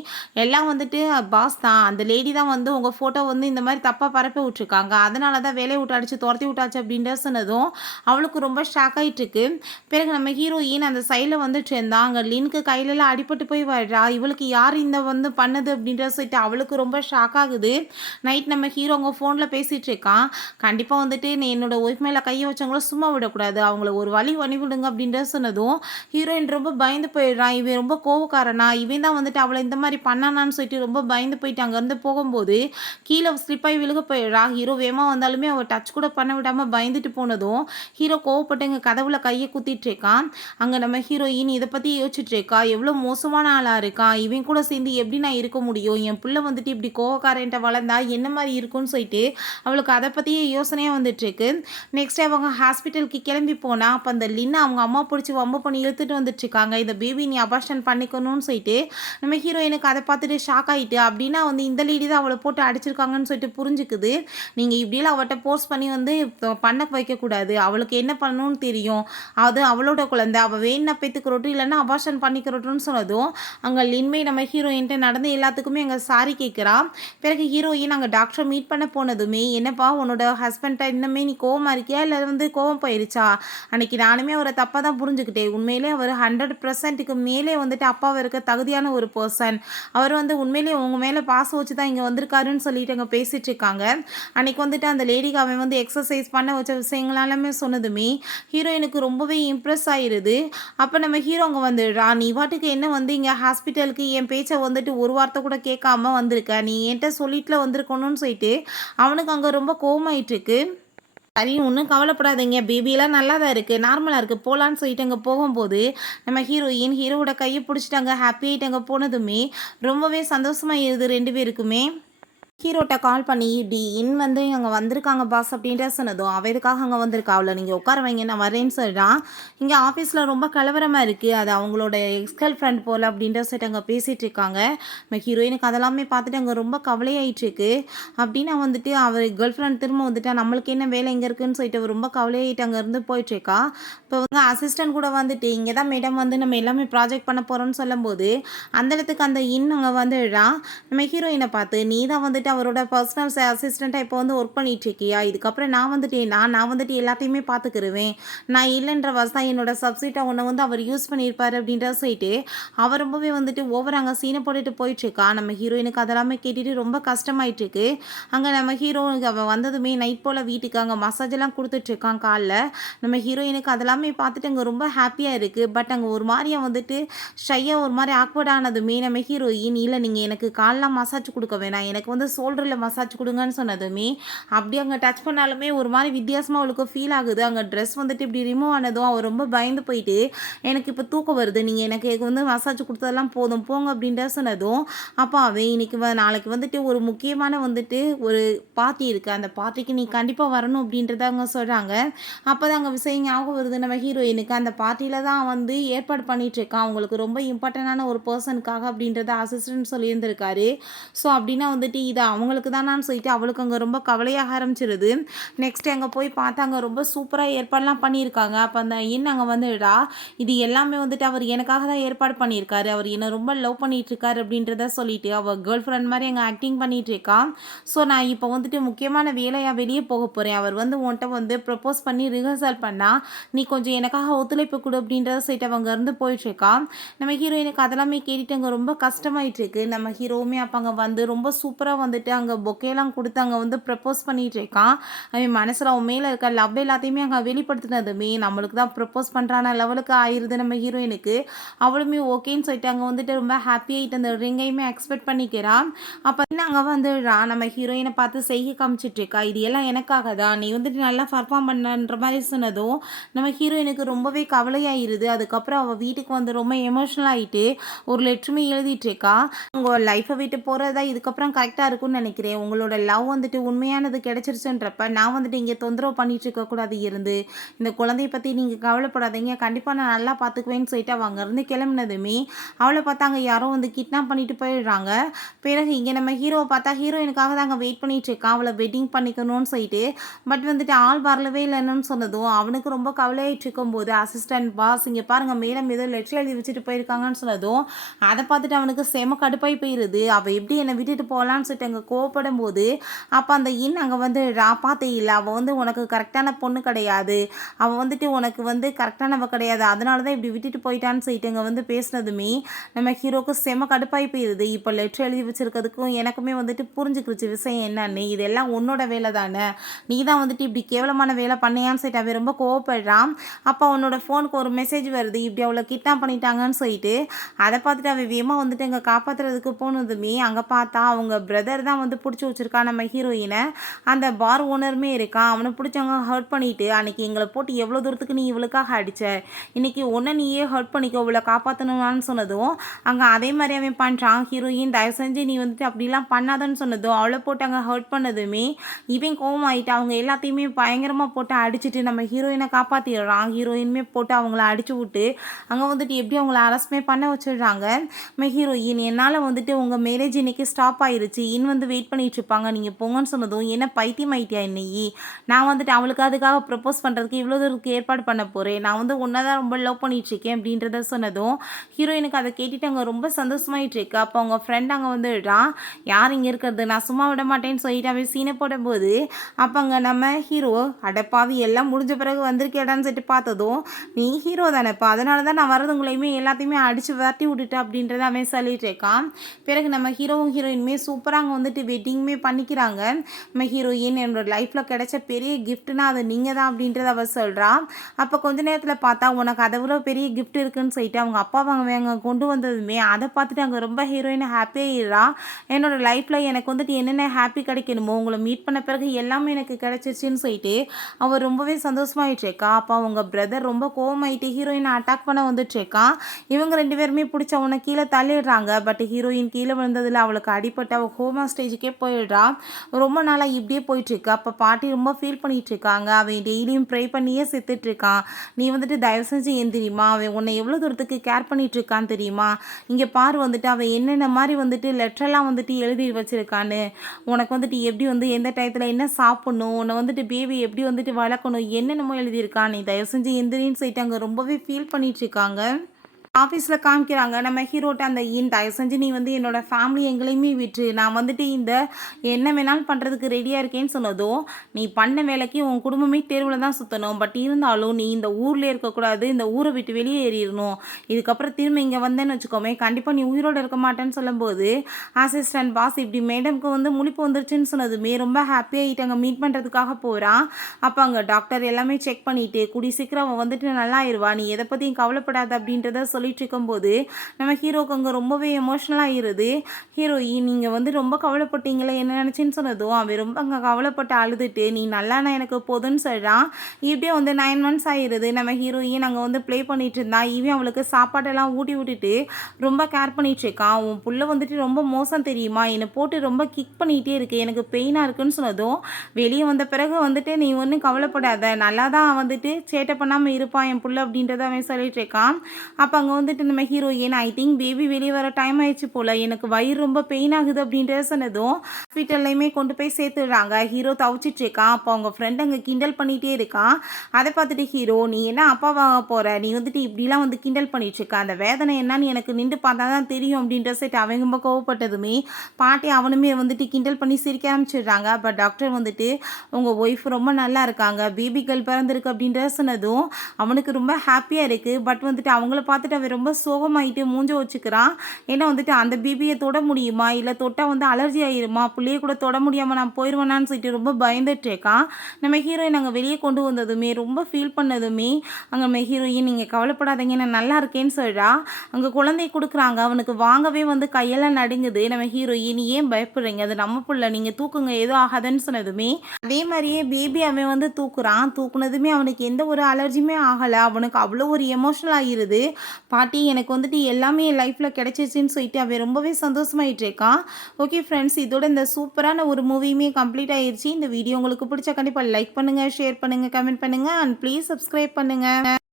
எல்லாம் வந்துட்டு பாஸ் தான், அந்த லேடி தான் வந்து உங்கள் ஃபோட்டோ வந்து இந்த மாதிரி தப்பாக பரப்பி விட்ருக்காங்க, அதனால தான் வேலையை விட்டு அடித்து துரத்தி விட்டாச்சு அப்படின்ற சொன்னதும் அவளுக்கு ரொம்ப ஷாக் ஆகிட்டுருக்கு. பிறகு நம்ம ஹீரோயின் அந்த சைடில் வந்துட்டு இருந்தா. அங்கே லினுக்கு கையிலலாம் அடிபட்டு போய் வர்றா. இவளுக்கு யார் இந்த வந்து பண்ணது அப்படின்ற சொல்லிட்டு அவளுக்கு ரொம்ப ஷாக் ஆகுது. நைட் நம்ம ஹீரோ அவங்க ஃபோனில் பேசிகிட்டு இருக்கான். கண்டிப்பாக வந்துட்டு நீ என்னோட ஒய்ஃப் மேலே கையை வச்சவங்கள சும்மா விடக்கூடாது, அவங்கள ஒரு வழி பண்ணி விடுங்க அப்படின்ற சொன்னதும் ஹீரோயின் ரொம்ப பயந்து போயிடுறான். இவன் ரொம்ப கோவக்காரனா, இவன் தான் வந்துட்டு அவளை இந்த மாதிரி பண்ணானான்னு சொல்லிட்டு ரொம்ப பயந்து போயிட்டு அங்கேருந்து போகும்போது கீழே ஸ்லிப்பாகி விழுக போயிடுறா. ஹீரோ வேகமாக வந்தாலுமே அவள் டச் கூட பண்ண விடாமல் பயந்துட்டு போனதும் ஹீரோ கோவப்பட்டு எங்கள் கதவுல கையை குத்திட்டு இருக்கான். அங்கே நம்ம ஹீரோயின் இதை பற்றி யோசிச்சுட்டு இருக்கா. எவ்வளோ மோசமான ஆளாக இருக்கான், இவன் கூட சேர்ந்து எப்படி நான் இருக்க முடியும், என் பிள்ளை வந்துட்டு இப்படி கோவக்காரன்ட்ட வளர்ந்தா என்ன மாதிரி இருக்கும்னு சொல்லிட்டு அவளுக்கு அதை பற்றியே யோசனையாக வந்துட்டுருக்கு. நெக்ஸ்ட் அவங்க ஹாஸ்பிட்டலுக்கு கிளம்பி போனால் அப்போ அந்த லின்னா அவங்க அம்மா பிடிச்சி வம்பு பண்ணி இழுத்துட்டு வந்துட்டுருக்காங்க. இந்த பேபி நீ அபார்ஷன் பண்ணிக்கணும்னு சொல்லிட்டு நம்ம ஹீரோயினுக்கு அதை பார்த்துட்டு ஷாக் ஆகிட்டு, அப்படின்னா வந்து இந்த லேடி தான் அவளை போட்டு அடிச்சிருக்காங்கன்னு சொல்லிட்டு புரிஞ்சுக்குது. நீங்கள் இப்படிலாம் அவட்ட போர்ஸ் பண்ணி வந்து பண்ண வைக்க வைக்கக்கூடாது, அவளுக்கு என்ன பண்ணணும்னு தெரியும், அது அவளோட குழந்தை, அவள் வேணுனா பெற்றுக்கிறட்டும் இல்லைன்னா அபார்ஷன் பண்ணிக்கிறட்டும்னு சொன்னதும் அங்கே லின்மே நம்ம ஹீரோயின்ட்டு நடந்து எல்லாத்துக்குமே அங்கே சாரி கேட்குறா. பிறகு ஹீரோயின் அங்கே டாக்டரை மீட் பண்ண போனதுமே, என்னப்பா உன்னோட ஹஸ்பண்ட்டை இன்னுமே நீ கோவமாக இருக்கியா இல்லை வந்து கோவம் போயிருச்சா, அன்னைக்கு நானுமே அவரை தப்பாக தான் புரிஞ்சுக்கிட்டேன், உண்மையிலே அவர் 100%க்கு மேலே வந்துட்டு அப்பாவை இருக்க தகுதியான ஒரு பர்சன், அவர் வந்து உண்மையிலேயே உங்கள் மேலே பாசம் வச்சு தான் இங்கே வந்திருக்காருன்னு சொல்லிட்டு அங்கே பேசிகிட்டு இருக்காங்க. அன்றைக்கி வந்துட்டு அந்த லேடிக்கு அவன் வந்து எக்ஸசைஸ் பண்ண வச்ச விஷயங்களாலுமே சொன்னதுமே ஹீரோயினுக்கு ரொம்பவே இம்ப்ரெஸ் ஆகிடுது. அப்போ நம்ம ஹீரோ அங்கே வந்துடுறா, நீ வாட்டுக்கு என்ன வந்து இங்கே ஹாஸ்பிட்டலுக்கு என் பேச்சை வந்துட்டு ஒரு வார்த்தை கூட கேட்காம வந்திருக்க, நீ என்கிட்ட சொல்லிட்டுல வந்திருக்கணும்னு சொல்லிட்டு அவனுக்கு அங்கே ரொம்ப கோவமாயிட்டுருக்கு. சரி ஒன்றும் கவலைப்படாதீங்க, பேபியெல்லாம் நல்லா தான் இருக்குது, நார்மலாக இருக்குது, போகலான்னு சொல்லிட்டு அங்கே போகும்போது நம்ம ஹீரோயின் ஹீரோவோட கையை பிடிச்சிட்டாங்க, ஹாப்பி ஆகிட்டு அங்கே போனதுமே ரொம்பவே சந்தோஷமாக இருது 2 பேருக்குமே. ஹீரோட்ட கால் பண்ணி இப்படி வந்து அங்கே வந்திருக்காங்க பாஸ் அப்படின்ற சொன்னதும், அவள் எதுக்காக அங்கே வந்திருக்கா, அவளை நீங்கள் உட்கார வைங்க நான் வரேன்னு சொல்லிட்டான். இங்கே ஆஃபீஸில் ரொம்ப கலவரமாக இருக்குது, அது அவங்களோட எக்ஸ்கல் ஃப்ரெண்ட் போல் அப்படின்ற சொல்லிட்டு அங்கே பேசிகிட்டு இருக்காங்க. நம்ம ஹீரோயினுக்கு அதெல்லாமே பார்த்துட்டு அங்கே ரொம்ப கவலையாயிட்டுருக்கு. அப்படின்னா வந்துட்டு அவர் கேர்ள் ஃப்ரெண்ட் திரும்ப வந்துட்டா, நம்மளுக்கு என்ன வேலை இங்கே இருக்குதுன்னு சொல்லிட்டு ரொம்ப கவலையாயிட்டு அங்கேருந்து போயிட்டுருக்கா. இப்போ வந்து அசிஸ்டன்ட் கூட வந்துட்டு இங்கே தான் மேடம் வந்து நம்ம எல்லாமே ப்ராஜெக்ட் பண்ண போகிறோம்னு சொல்லும்போது அந்த இடத்துக்கு அந்த அங்கே வந்துடுறா. நம்ம ஹீரோயினை பார்த்து, நீ தான் வந்துட்டு அவரோட பர்சனல் அசிஸ்டண்ட்டாக இப்போ வந்து ஒர்க் பண்ணிட்டு இருக்கியா, இதுக்கப்புறம் நான் வந்துட்டேன்னா நான் வந்துட்டு எல்லாத்தையுமே பார்த்துக்கிருவேன், நான் இல்லைன்ற வசா என்னோட சப்சிட்டாக உன்னை வந்து அவர் யூஸ் பண்ணியிருப்பார் அப்படின்ற சொல்லிட்டு அவர் ரொம்பவே வந்துட்டு ஓவர் அங்கே சீனை போட்டுட்டு போயிட்டுருக்கா. நம்ம ஹீரோயினுக்கு அதெல்லாமே கேட்டுட்டு ரொம்ப கஷ்டமாயிட்டுருக்கு. அங்கே நம்ம ஹீரோனுக்கு அவள் வந்ததுமே நைட் போல் வீட்டுக்கு அங்கே மசாஜெல்லாம் கொடுத்துட்ருக்கான் காலில். நம்ம ஹீரோயினுக்கு அதெல்லாமே பார்த்துட்டு அங்கே ரொம்ப ஹாப்பியாக இருக்குது. பட் அங்கே ஒரு மாதிரியாக வந்துட்டு ஷையாக ஒரு மாதிரி ஆக்வர்ட் ஆனதுமே நம்ம ஹீரோயின், இல்லை நீங்கள் எனக்கு காலெலாம் மசாஜ் கொடுக்க வேணாம், எனக்கு வந்து ஷோல்டரில் மசாஜ் கொடுங்கன்னு சொன்னதுமே அப்படி அங்கே டச் பண்ணாலுமே ஒரு மாதிரி வித்தியாசமாக அவளுக்கு ஃபீல் ஆகுது. அங்கே ட்ரெஸ் வந்துட்டு இப்படி ரிமூவ் ஆனதும் அவள் ரொம்ப பயந்து போயிட்டு, எனக்கு இப்போ தூக்கம் வருது, நீங்கள் எனக்கு வந்து மசாஜ் கொடுத்ததெல்லாம் போதும் போங்க அப்படின்ற சொன்னதும், அப்போ அவன் இன்னைக்கு நாளைக்கு வந்துட்டு ஒரு முக்கியமான வந்துட்டு ஒரு பார்ட்டி இருக்குது, அந்த பார்ட்டிக்கு நீ கண்டிப்பாக வரணும் அப்படின்றத அவங்க சொல்கிறாங்க. அப்போ தான் அங்கே விஷயம் ஞாபகம் வருது நம்ம ஹீரோயினுக்கு, அந்த பார்ட்டியில் தான் வந்து ஏற்பாடு பண்ணிகிட்ருக்கான், அவங்களுக்கு ரொம்ப இம்பார்ட்டண்டான ஒரு பர்சனுக்காக அப்படின்றத அசிஸ்டன்ட் சொல்லியிருந்திருக்காரு. ஸோ அப்படின்னா வந்துட்டு இதை அவங்களுக்கு தானான்னு சொல்லிட்டு அவளுக்கு அங்கே ரொம்ப கவலையாக ஆரம்பிச்சிருது. நெக்ஸ்ட் அங்கே போய் பார்த்தாங்க ரொம்ப சூப்பராக ஏற்பாடுலாம் பண்ணியிருக்காங்க. அப்போ அந்த அங்கே வந்துடா, இது எல்லாமே வந்துட்டு அவர் எனக்காக தான் ஏற்பாடு பண்ணியிருக்காரு, அவர் என்னை ரொம்ப லவ் பண்ணிகிட்ருக்காரு அப்படின்றத சொல்லிட்டு அவள் கேர்ள் ஃப்ரெண்ட் மாதிரி அங்கே ஆக்டிங் பண்ணிகிட்ருக்கான். ஸோ நான் இப்போ வந்துட்டு முக்கியமான வேலையாக வெளியே போக போகிறேன், அவர் வந்து உன்கிட்ட வந்து ப்ரப்போஸ் பண்ணி ரிஹர்சல் பண்ணால் நீ கொஞ்சம் எனக்காக ஒத்துழைப்பு கொடு அப்படின்றத சொல்லிட்டு அவங்க இருந்து போயிட்டுருக்கான். நம்ம ஹீரோயினுக்கு அதெல்லாமே கேட்டுட்டு அங்கே ரொம்ப கஷ்டமாயிட்டுருக்கு. நம்ம ஹீரோவுமே அப்போ அங்கே வந்து ரொம்ப சூப்பராக வந்துட்டு அங்கே பொக்கேலாம் கொடுத்து அங்கே வந்து ப்ரப்போஸ் பண்ணிகிட்டு இருக்கான். அவன் மனசில் அவன் மேலே இருக்க லவ் எல்லாத்தையுமே அங்கே வெளிப்படுத்தினதுமே நம்மளுக்கு தான் ப்ரப்போஸ் பண்ணுறான லெவலுக்கு ஆயிடுது நம்ம ஹீரோயினுக்கு. அவளுமே ஓகேன்னு சொல்லிட்டு அங்கே வந்துட்டு ரொம்ப ஹாப்பியாகிட்டு அந்த ரிங்கையுமே எக்ஸ்பெக்ட் பண்ணிக்கிறான். அப்போ அங்கே வந்துடுறா, நம்ம ஹீரோயினை பார்த்து செய்கை காமிச்சிட்ருக்கா, இது எல்லாம் எனக்காக தான், நீ வந்துட்டு நல்லா பர்ஃபார்ம் பண்ணன்ற மாதிரி சொன்னதும் நம்ம ஹீரோயினுக்கு ரொம்பவே கவலையாயிருது. அதுக்கப்புறம் அவள் வீட்டுக்கு வந்து ரொம்ப எமோஷ்னல் ஆகிட்டு ஒரு லெட்டருமே எழுதிட்டுருக்கா. உங்கள் லைஃப்பை விட்டு போகிறதா இதுக்கப்புறம் கரெக்டாக இருக்கும்னு நினைக்கிறேன், உங்களோட லவ் வந்துட்டு உண்மையானது கிடைச்சிருச்சுன்றப்ப நான் வந்துட்டு இங்கே தொந்தரவு பண்ணிட்டு இருக்கக்கூடாது இருந்து, இந்த குழந்தைய பற்றி நீங்கள் கவலைப்படாதீங்க, கண்டிப்பாக நான் நல்லா பார்த்துக்குவேன்னு சொல்லிட்டு அவள் அங்கேருந்து கிளம்புனதுமே அவளை பார்த்தாங்க யாரோ வந்து கிட்னாப் பண்ணிட்டு போயிடுறாங்க. பிறகு இங்கே நம்ம ஹீரோவை பார்த்தா ஹீரோயினுக்காக தான் அங்கே வெயிட் பண்ணிட்டு இருக்கான், அவளை வெட்டிங் பண்ணிக்கணும்னு சொல்லிட்டு. பட் வந்துட்டு ஆள் வரலவே இல்லைன்னு சொன்னதும் அவனுக்கு ரொம்ப கவலையாயிட்டு இருக்கும்போது அசிஸ்டன்ட் பாஸ் இங்கே பாருங்கள் மேடம் ஏதோ லெட்டர் எழுதி வச்சுட்டு போயிருக்காங்கன்னு சொன்னதும் அதை பார்த்துட்டு அவனுக்கு செம கடுப்பாகி போயிடுது. அவள் எப்படி என்னை விட்டுட்டு போகலான்னு சொல்லிட்டு அங்கே கோவப்படும் போது அப்போ அந்த அங்கே வந்து பார்த்தே இல்லை, அவள் வந்து உனக்கு கரெக்டான பொண்ணு கிடையாது, அவள் வந்துட்டு உனக்கு வந்து கரெக்டானவ கிடையாது, அதனால தான் இப்படி விட்டுட்டு போயிட்டான்னு சொல்லிட்டு அங்கே வந்து பேசினதுமே நம்ம ஹீரோக்கு செம கடுப்பாகி போயிடுது. இப்போ லெட்டர் எழுதி வச்சுருக்கிறதுக்கும் எனக்குமே வந்துட்டு புரிஞ்சுக்கிடுச்சு விஷயம் என்னன்னு, இதெல்லாம் உன்னோட வேலை தானே, நீ தான் வந்துட்டு இப்படி கேவலமான வேலை பண்ணியான்னு சொல்லிட்டு அவன் ரொம்ப கோவப்படுறான். அப்போ அவனோட ஃபோனுக்கு ஒரு மெசேஜ் வருது, இப்படி அவளை கிட்னாப் பண்ணிட்டாங்கன்னு சொல்லிட்டு. அதை பார்த்துட்டு அவன் வேகமாக வந்துட்டு அங்கே காப்பாற்றுறதுக்கு போனதுமே அங்கே பார்த்தா அவங்க பிரதர் தான் வந்து பிடிச்சி வச்சுருக்கான் நம்ம ஹீரோயினை. அந்த பார் ஓனருமே இருக்கான், அவனை பிடிச்சவங்க ஹர்ட் பண்ணிவிட்டு அன்றைக்கி எங்களை போட்டு எவ்வளோ தூரத்துக்கு நீ இவளுக்காக அடித்த, இன்றைக்கி ஒன்றை நீயே ஹர்ட் பண்ணிக்கோ இவளை காப்பாற்றணும்னு சொன்னதும் அங்கே அதே மாதிரி அவன் பண்ணுறான். ஹீரோயின் தயவு செஞ்சு நீ வந்துட்டு அப்படிலாம் பண்ணாதன்னு சொன்னதும் அவளை போட்டு அங்கே ஹர்ட் பண்ணதுமே இவன் கோவம் ஆகிட்டு அவங்க எல்லாத்தையுமே பயங்கரமாக போட்டு அடிச்சுட்டு நம்ம ஹீரோயினை காப்பாற்றிடுறான். ஹீரோயினுமே போட்டு அவங்கள அடிச்சு விட்டு அங்கே வந்துட்டு எப்படி அவங்கள அரெஸ்ட்மே பண்ண வச்சிடுறாங்க. நம்ம ஹீரோயின், என்னால் வந்துட்டு உங்கள் மேரேஜ் இன்றைக்கி ஸ்டாப் ஆயிடுச்சு, இன்னும் வந்து வெயிட் பண்ணிட்டு இருப்பாங்க. நீங்கள் போங்கன்னு சொன்னதும், என்ன பைத்தியம் ஆயிட்டியா இன்னைக்கு? நான் வந்துட்டு அவளுக்கு அதுக்காக ப்ரப்போஸ் பண்ணுறதுக்கு இவ்வளோ தூரத்துக்கு ஏற்பாடு பண்ண போகிறேன். நான் வந்து உன்னை தான் ரொம்ப லவ் பண்ணிட்டு இருக்கேன் அப்படின்றத சொன்னதும் ஹீரோயினுக்கு அதை கேட்டுட்டு அங்கே ரொம்ப சந்தோஷமாயிட்டு இருக்கு. அப்போ அவங்க ஃப்ரெண்ட் அங்கே வந்துடுறான். யார் இங்கே இருக்கிறது, நான் சும்மா விட மாட்டேன்னு சொல்லிட்டு அவன் சீனை போடும்போது அப்போ அங்கே நம்ம ஹீரோ அடப்பாவி எல்லாம் முடிஞ்ச பிறகு வந்திருக்கேடான்னு சொல்லிட்டு பார்த்ததும், நீ ஹீரோ தானேப்பா, அதனால தான் நான் வரதுங்களையுமே எல்லாத்தையுமே அடித்து விரட்டி விட்டுட்டேன் அப்படின்றத அவன் சொல்லிட்டு இருக்கான். பிறகு நம்ம ஹீரோவும் ஹீரோயினுமே சூப்பராக அங்கே வந்துட்டு வெட்டிங்குமே பண்ணிக்கிறாங்க. நம்ம ஹீரோயின் என்னோட லைஃப்பில் கிடைச்ச பெரிய கிஃப்ட்னா அது நீங்கள் தான் அப்படின்றத அவள் சொல்கிறான். அப்போ கொஞ்ச நேரத்தில் பார்த்தா உனக்கு அதை விட பெரிய கிஃப்ட் இருக்குன்னு சொல்லிட்டு அவங்க அப்பா அங்கே கொண்டு வந்ததுமே அதை பார்த்துட்டு அங்கே ரொம்ப ஹீரோயின் ஹாப்பியாகிடுறா. என்னோட லைஃப்பில் எனக்கு வந்துட்டு என்னென்ன ஹாப்பி கிடைக்கணுமோ உங்களை மீட் பண்ண பிறகு எல்லாமே எனக்கு கிடைச்சிருச்சுன்னு சொல்லிட்டு அவள் ரொம்பவே சந்தோஷமாயிட்டுருக்கா. அப்போ அவங்க பிரதர் ரொம்ப கோவமாயிட்டு ஹீரோயினை அட்டாக் பண்ண வந்துட்டுருக்கான். இவங்க 2 பேருமே பிடிச்ச அவனை கீழே தள்ளிடுறாங்க. பட் ஹீரோயின் கீழே விழுந்ததில் அவளுக்கு அடிப்பட்டு அவள் ஹோமா ஸ்டேஜுக்கே போயிடுறா. ரொம்ப நாளாக இப்படியே போயிட்டுருக்கு. அப்போ பாட்டி ரொம்ப ஃபீல் பண்ணிட்டு இருக்காங்க. அவன் டெய்லியும் ப்ரே பண்ணியே செத்துட்டு இருக்கான். நீ வந்துட்டு தயவு செஞ்சு தெரியுமா, அவன் உன்னை எவ்வளோ தூரத்துக்கு கேர் பண்ணிட்டு இருக்கான்னு தெரியுமா? இங்கே பாரு வந்துட்டு அவன் என்னென்ன மாதிரி வந்துட்டு லெட்டரெல்லாம் வந்துட்டு எழுதி வச்சிருக்கான்னு, உனக்கு வந்துட்டு எப்படி வந்து எந்த டயத்தில் என்ன சாப்பிட்ணும், உன்னை வந்துட்டு பேபி எப்படி வந்துட்டு வளர்க்கணும், என்னென்னமோ எழுதியிருக்கான். நீ தயவு செஞ்சு எந்திரின்னு சொல்லிட்டு அங்கே ரொம்பவே ஃபீல் பண்ணிட்டு இருக்காங்க. ஆஃபீஸில் காமிக்கிறாங்க நம்ம ஹீரோட்ட அந்த தயவு செஞ்சு நீ வந்து என்னோட ஃபேமிலி எங்களையுமே விட்டு நான் வந்துட்டு இந்த என்ன வேணாலும் பண்ணுறதுக்கு ரெடியாக இருக்கேன்னு சொன்னதும், நீ பண்ண வேலைக்கு உன் குடும்பமே தெருவில் தான் சுற்றணும், பட் இருந்தாலும் நீ இந்த ஊரில் இருக்கக்கூடாது, இந்த ஊரை விட்டு வெளியே ஏறிடணும், இதுக்கப்புறம் திரும்ப இங்கே வந்தேன்னு வச்சுக்கோமே கண்டிப்பாக நீ உயிரோடு இருக்க மாட்டேன்னு சொல்லும்போது அசிஸ்டன்ட் பாஸ் இப்படி மேடம்க்கு வந்து முழிப்பு வந்துருச்சுன்னு சொன்னதுமே ரொம்ப ஹாப்பியாகிட்டு அங்கே மீட் பண்ணுறதுக்காக போகிறான். அப்போ அங்கே டாக்டர் எல்லாமே செக் பண்ணிவிட்டு கூடி சீக்கிரம் அவன் வந்துட்டு நல்லா ஆயிடுவா, நீ எதை பற்றியும் கவலைப்படாத அப்படின்றத சொல்லிட்டு இருக்கும்போது நம்ம ஹீரோக்கு அங்கே ரொம்பவே எமோஷ்னலாக ஆகிடுது. ஹீரோயின் நீங்கள் வந்து ரொம்ப கவலைப்பட்டீங்களே என்ன நினச்சின்னு சொன்னதும் அவன் ரொம்ப அங்கே கவலைப்பட்டு அழுதுட்டு நீ நல்லானா எனக்கு போதுன்னு சொல்கிறான். இப்படியே வந்து 9 months ஆகிடுது. நம்ம ஹீரோயின் அங்கே வந்து ப்ளே பண்ணிட்டு இருந்தா. இவன் அவளுக்கு சாப்பாடெல்லாம் ஊட்டி விட்டுட்டு ரொம்ப கேர் பண்ணிட்டு இருக்கான். உன் புள்ள வந்துட்டு ரொம்ப மோசம் தெரியுமா, என்னை போட்டு ரொம்ப கிக் பண்ணிகிட்டே இருக்கு, எனக்கு பெயினாக இருக்குன்னு சொன்னதும் வெளியே வந்த பிறகு வந்துட்டு நீ ஒன்றும் கவலைப்படாத, நல்லா தான் வந்துட்டு சேட்டை பண்ணாமல் இருப்பான் என் புள்ள அப்படின்றத அவன் சொல்லிட்டு இருக்கான். அப்போ அங்கே வந்துட்டு நம்ம ஹீரோயின் ஐ திங்க் பேபி வெளியே வர டைம் ஆயிடுச்சு போல், எனக்கு வயிறு ரொம்ப பெயின் ஆகுது அப்படின்றத சொன்னதும் ஹாஸ்பிட்டல்லையுமே கொண்டு போய் சேர்த்துடுறாங்க. ஹீரோ தவிச்சிட்டு இருக்கான். அப்போ அவங்க ஃப்ரெண்ட் அங்கே கிண்டல் பண்ணிகிட்டே இருக்கான். அதை பார்த்துட்டு ஹீரோ நீ என்ன அப்பாவாக போகிற, நீ வந்துட்டு இப்படிலாம் வந்து கிண்டல் பண்ணிட்டு இருக்க, அந்த வேதனை என்னன்னு எனக்கு நின்று பார்த்தா தான் தெரியும் அப்படின்ற செட் அவங்க ரொம்ப கோவப்பட்டதுமே பாட்டி அவனுமே வந்துட்டு கிண்டல் பண்ணி சிரிக்க ஆரம்பிச்சிடுறாங்க. பட் டாக்டர் வந்துட்டு உங்கள் ஒய்ஃப் ரொம்ப நல்லா இருக்காங்க, பேபி கேர்ள் பிறந்திருக்கு அப்படின்றத சொன்னதும் அவனுக்கு ரொம்ப ஹாப்பியாக இருக்குது. பட் வந்துட்டு அவங்கள பார்த்துட்டு அவன் ரொம்ப சோகமாயிட்டு மூஞ்ச வச்சுக்கிறான். ஏன்னா வந்துட்டு அந்த பேபியை தொட முடியுமா, இல்லை தொட்டால் வந்து அலர்ஜி ஆகிருமா, பிள்ளைய கூட தொட முடியாமல் நான் போயிடுவேனான்னு சொல்லிட்டு ரொம்ப பயந்துட்டு இருக்கான். நம்ம ஹீரோயின் அங்கே வெளியே கொண்டு வந்ததுமே ரொம்ப ஃபீல் பண்ணதுமே அங்கே நம்ம ஹீரோயின் நீங்கள் கவலைப்படாதீங்க நான் நல்லா இருக்கேன்னு சொல்கிறா. அங்கே குழந்தை கொடுக்குறாங்க. அவனுக்கு வாங்கவே வந்து கையெல்லாம் நடுங்குது. நம்ம ஹீரோயின் ஏன் பயப்படுறீங்க, அது நம்ம பிள்ளை, நீங்கள் தூக்குங்க எதுவும் ஆகாதுன்னு சொன்னதுமே அதே மாதிரியே பேபி அவன் வந்து தூக்குறான். தூக்குனதுமே அவனுக்கு எந்த ஒரு அலர்ஜியுமே ஆகலை. அவனுக்கு அவ்வளோ ஒரு எமோஷனல் ஆகிருது. பாட்டி எனக்கு வந்துட்டு எல்லாமே என் லைஃப்பில் கிடைச்சிச்சின்னு சொல்லிட்டு அவன் ரொம்பவே சந்தோஷமாயிட்டு இருக்கான். ஓகே ஃப்ரெண்ட்ஸ், இதோட இந்த சூப்பரான ஒரு மூவியுமே கம்ப்ளீட் ஆயிடுச்சு. இந்த வீடியோ உங்களுக்கு பிடிச்சா கண்டிப்பாக லைக் பண்ணுங்கள், ஷேர் பண்ணுங்கள், கமெண்ட் பண்ணுங்கள் அண்ட் ப்ளீஸ் சப்ஸ்கிரைப் பண்ணுங்கள்.